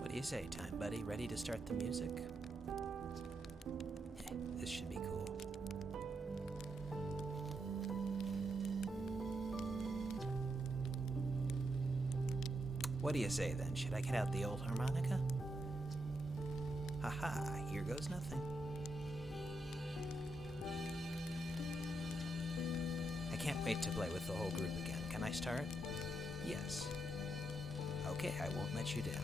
What do you say, Time Buddy? Ready to start the music? This should be cool. What do you say then? Should I get out the old harmonica? Haha, here goes nothing. I can't wait to play with the whole group again. Can I start? Yes. Okay, I won't let you down.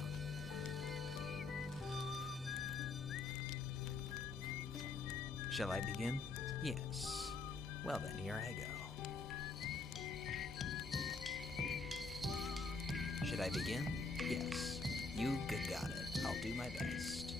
Shall I begin? Yes. Well then, here I go. Should I begin? Yes. You got it. I'll do my best.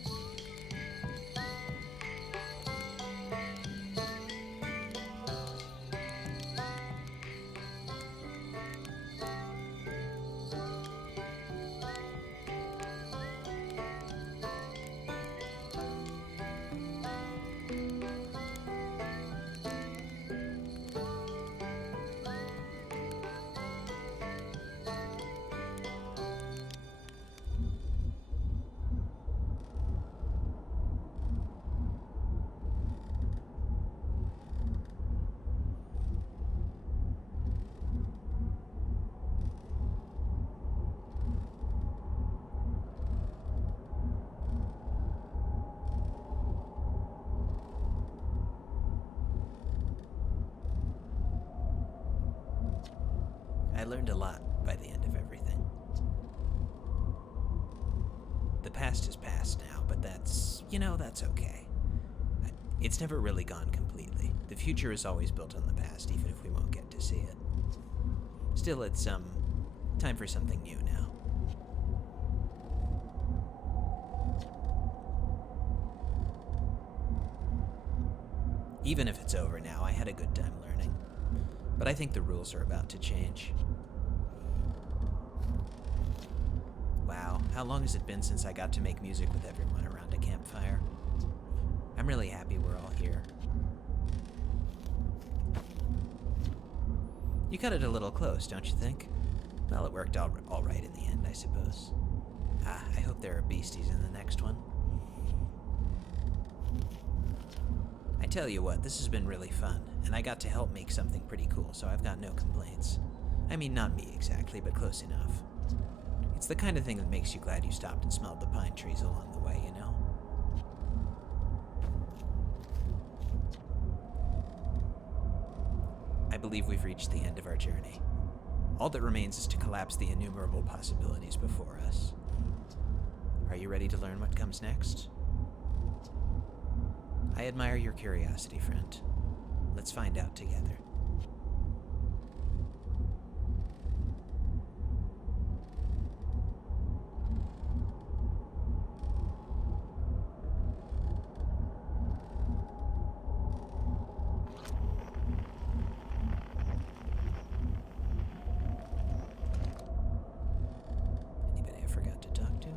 I learned a lot by the end of everything. The past is past now, but that's okay. It's never really gone completely. The future is always built on the past, even if we won't get to see it. Still, it's, time for something new now. Even if it's over now, I had a good time learning. But I think the rules are about to change. Wow, how long has it been since I got to make music with everyone around a campfire? I'm really happy we're all here. You cut it a little close, don't you think? Well, it worked all right in the end, I suppose. I hope there are beasties in the next one. I tell you what, this has been really fun, and I got to help make something pretty cool, so I've got no complaints. I mean, not me exactly, but close enough. It's the kind of thing that makes you glad you stopped and smelled the pine trees along the way, you know? I believe we've reached the end of our journey. All that remains is to collapse the innumerable possibilities before us. Are you ready to learn what comes next? I admire your curiosity, friend. Let's find out together. Anybody I forgot to talk to?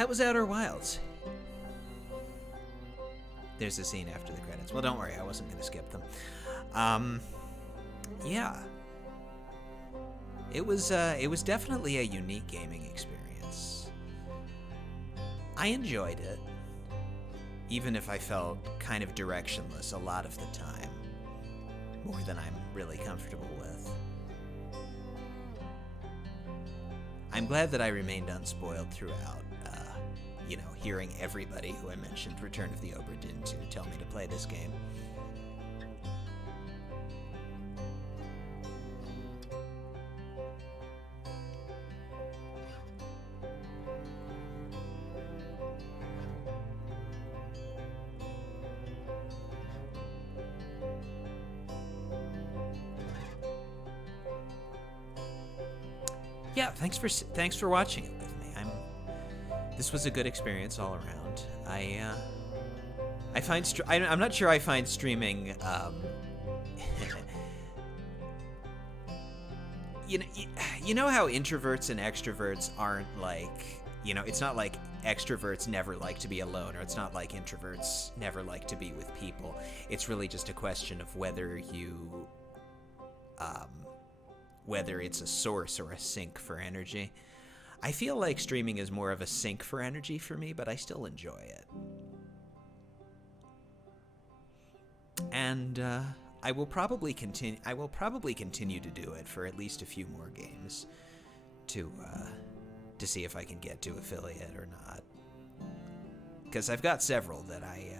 How was Outer Wilds? There's a scene after the credits. Well, don't worry, I wasn't going to skip them. Yeah. It was definitely a unique gaming experience. I enjoyed it, even if I felt kind of directionless a lot of the time, more than I'm really comfortable with. I'm glad that I remained unspoiled throughout, hearing everybody who I mentioned Return of the Obra Dinn to tell me to play this game. Yeah, thanks for watching it with me. This was a good experience all around. I'm not sure I find streaming you know how introverts and extroverts aren't like, it's not like extroverts never like to be alone, or it's not like introverts never like to be with people. It's really just a question of whether it's a source or a sink for energy. I feel like streaming is more of a sink for energy for me, but I still enjoy it. And I will probably continue to do it for at least a few more games to see if I can get to affiliate or not. Because I've got several that I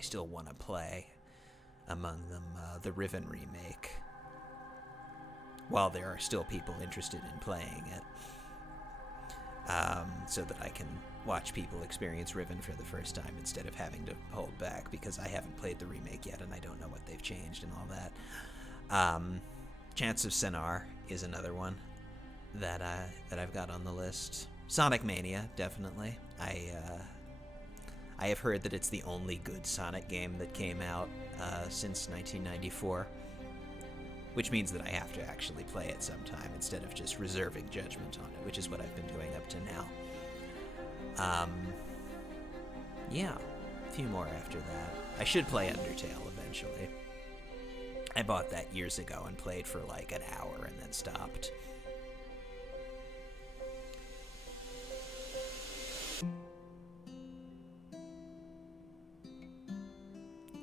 still want to play. Among them, the Riven remake. While there are still people interested in playing it, so that I can watch people experience Riven for the first time instead of having to hold back because I haven't played the remake yet and I don't know what they've changed and all that. Chants of Sennaar is another one that I've got on the list. Sonic Mania, definitely. I have heard that it's the only good Sonic game that came out since 1994. Which means that I have to actually play it sometime instead of just reserving judgment on it, which is what I've been doing up to now. Yeah, a few more after that. I should play Undertale eventually. I bought that years ago and played for like an hour and then stopped.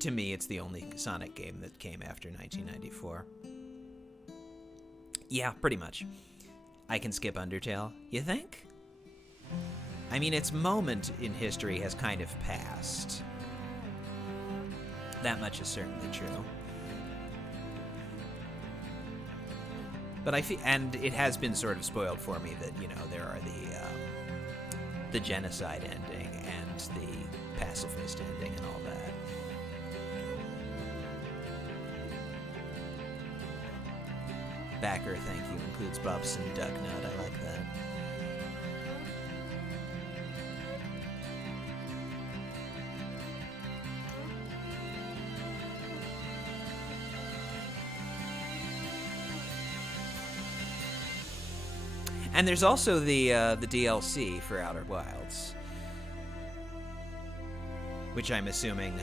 To me, it's the only Sonic game that came after 1994. Yeah, pretty much. I can skip Undertale, you think? I mean, its moment in history has kind of passed. That much is certainly true. But and it has been sort of spoiled for me that, there are the genocide ending and the pacifist ending and all that. Backer, thank you, includes Bubs and Duck Nut. I like that. And there's also the DLC for Outer Wilds, which I'm assuming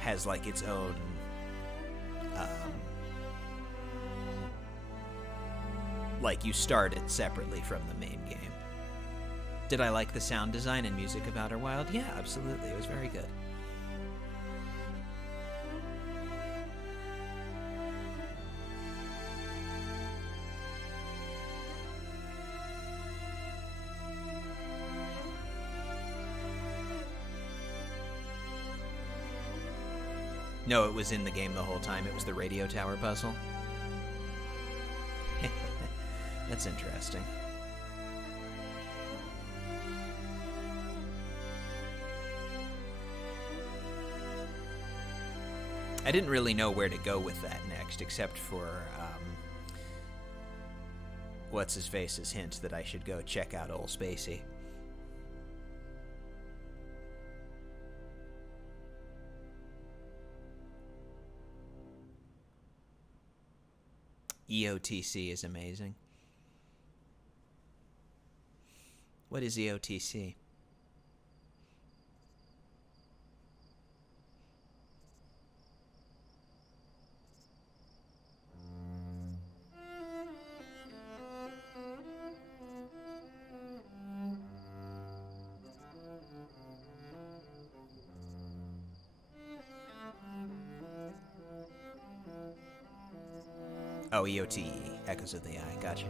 has like its own like you start it separately from the main game. Did I like the sound design and music of Outer Wild? Yeah, absolutely. It was very good. No, it was in the game the whole time. It was the radio tower puzzle. That's interesting. I didn't really know where to go with that next, except for what's-his-face's hint that I should go check out Old Spacey. EOTC is amazing. What is EOTC? Oh, EOTE, Echoes of the Eye. Gotcha.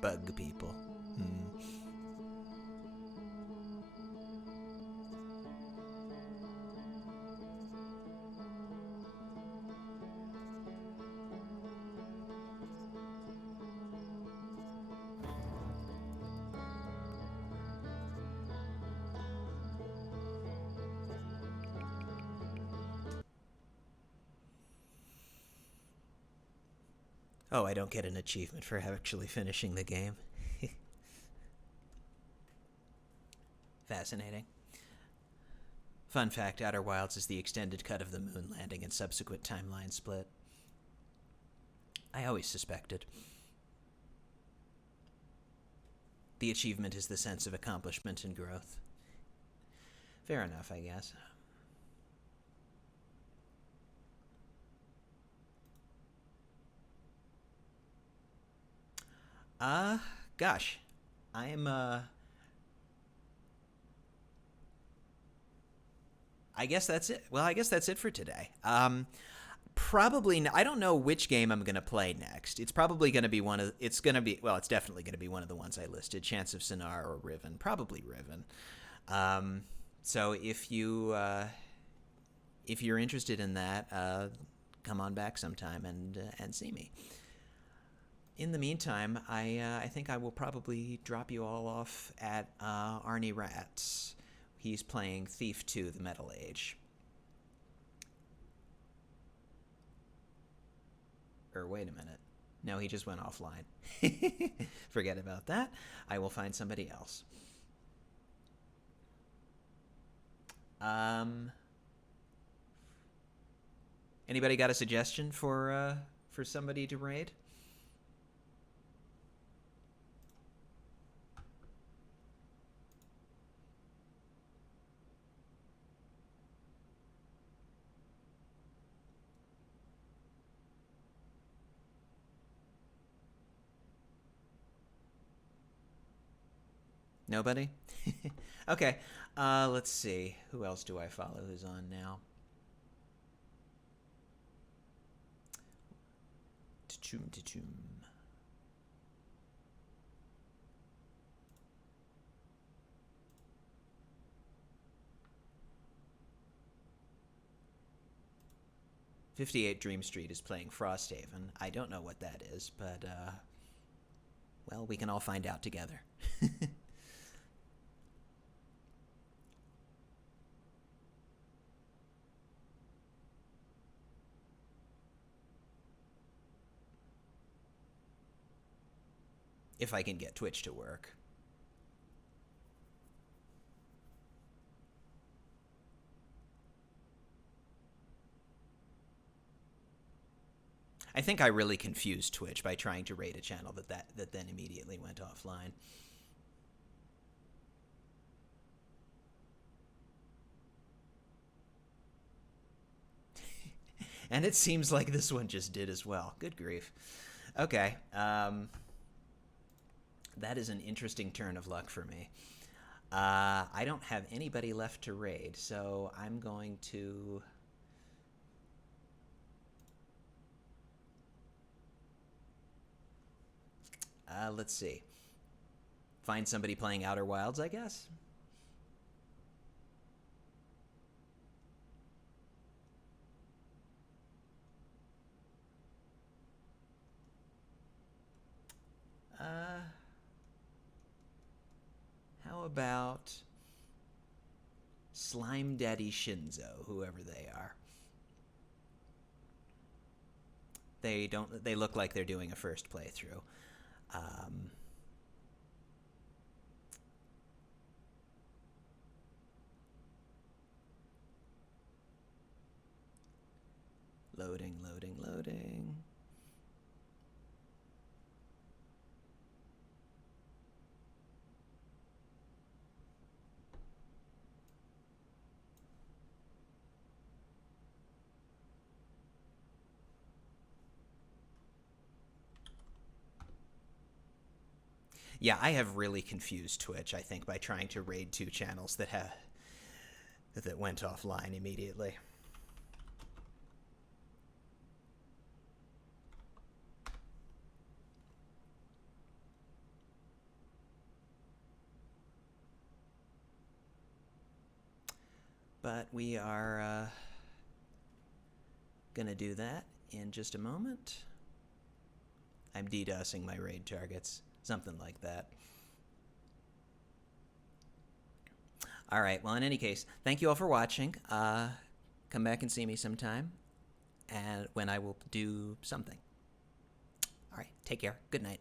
Bug people. Oh, I don't get an achievement for actually finishing the game. Fascinating. Fun fact, Outer Wilds is the extended cut of the moon landing and subsequent timeline split. I always suspected. The achievement is the sense of accomplishment and growth. Fair enough, I guess. Gosh. I'm, I guess that's it. Well, I guess that's it for today. Probably, I don't know which game I'm going to play next. It's probably going to be it's definitely going to be one of the ones I listed, Chance of Sinar or Riven. Probably Riven. So if you're interested in that, come on back sometime and see me. In the meantime, I think I will probably drop you all off at Arnie Rat's. He's playing Thief 2, The Metal Age. Or wait a minute. No, he just went offline. Forget about that. I will find somebody else. Anybody got a suggestion for somebody to raid? Nobody? Okay. Let's see. Who else do I follow who's on now? Ta-choom. 58 Dream Street is playing Frosthaven. I don't know what that is, but, well, we can all find out together. If I can get Twitch to work. I think I really confused Twitch by trying to raid a channel that then immediately went offline. And it seems like this one just did as well. Good grief. Okay. That is an interesting turn of luck for me. I don't have anybody left to raid, so I'm going to... let's see. Find somebody playing Outer Wilds, I guess? How about Slime Daddy Shinzo, whoever they are? They look like they're doing a first playthrough. Um, loading, loading, loading. Yeah, I have really confused Twitch, I think, by trying to raid two channels that went offline immediately. But we are going to do that in just a moment. I'm DDoSing my raid targets, something like that. All right, well, in any case, thank you all for watching. Come back and see me sometime, and when I will do something. All right, take care. Good night.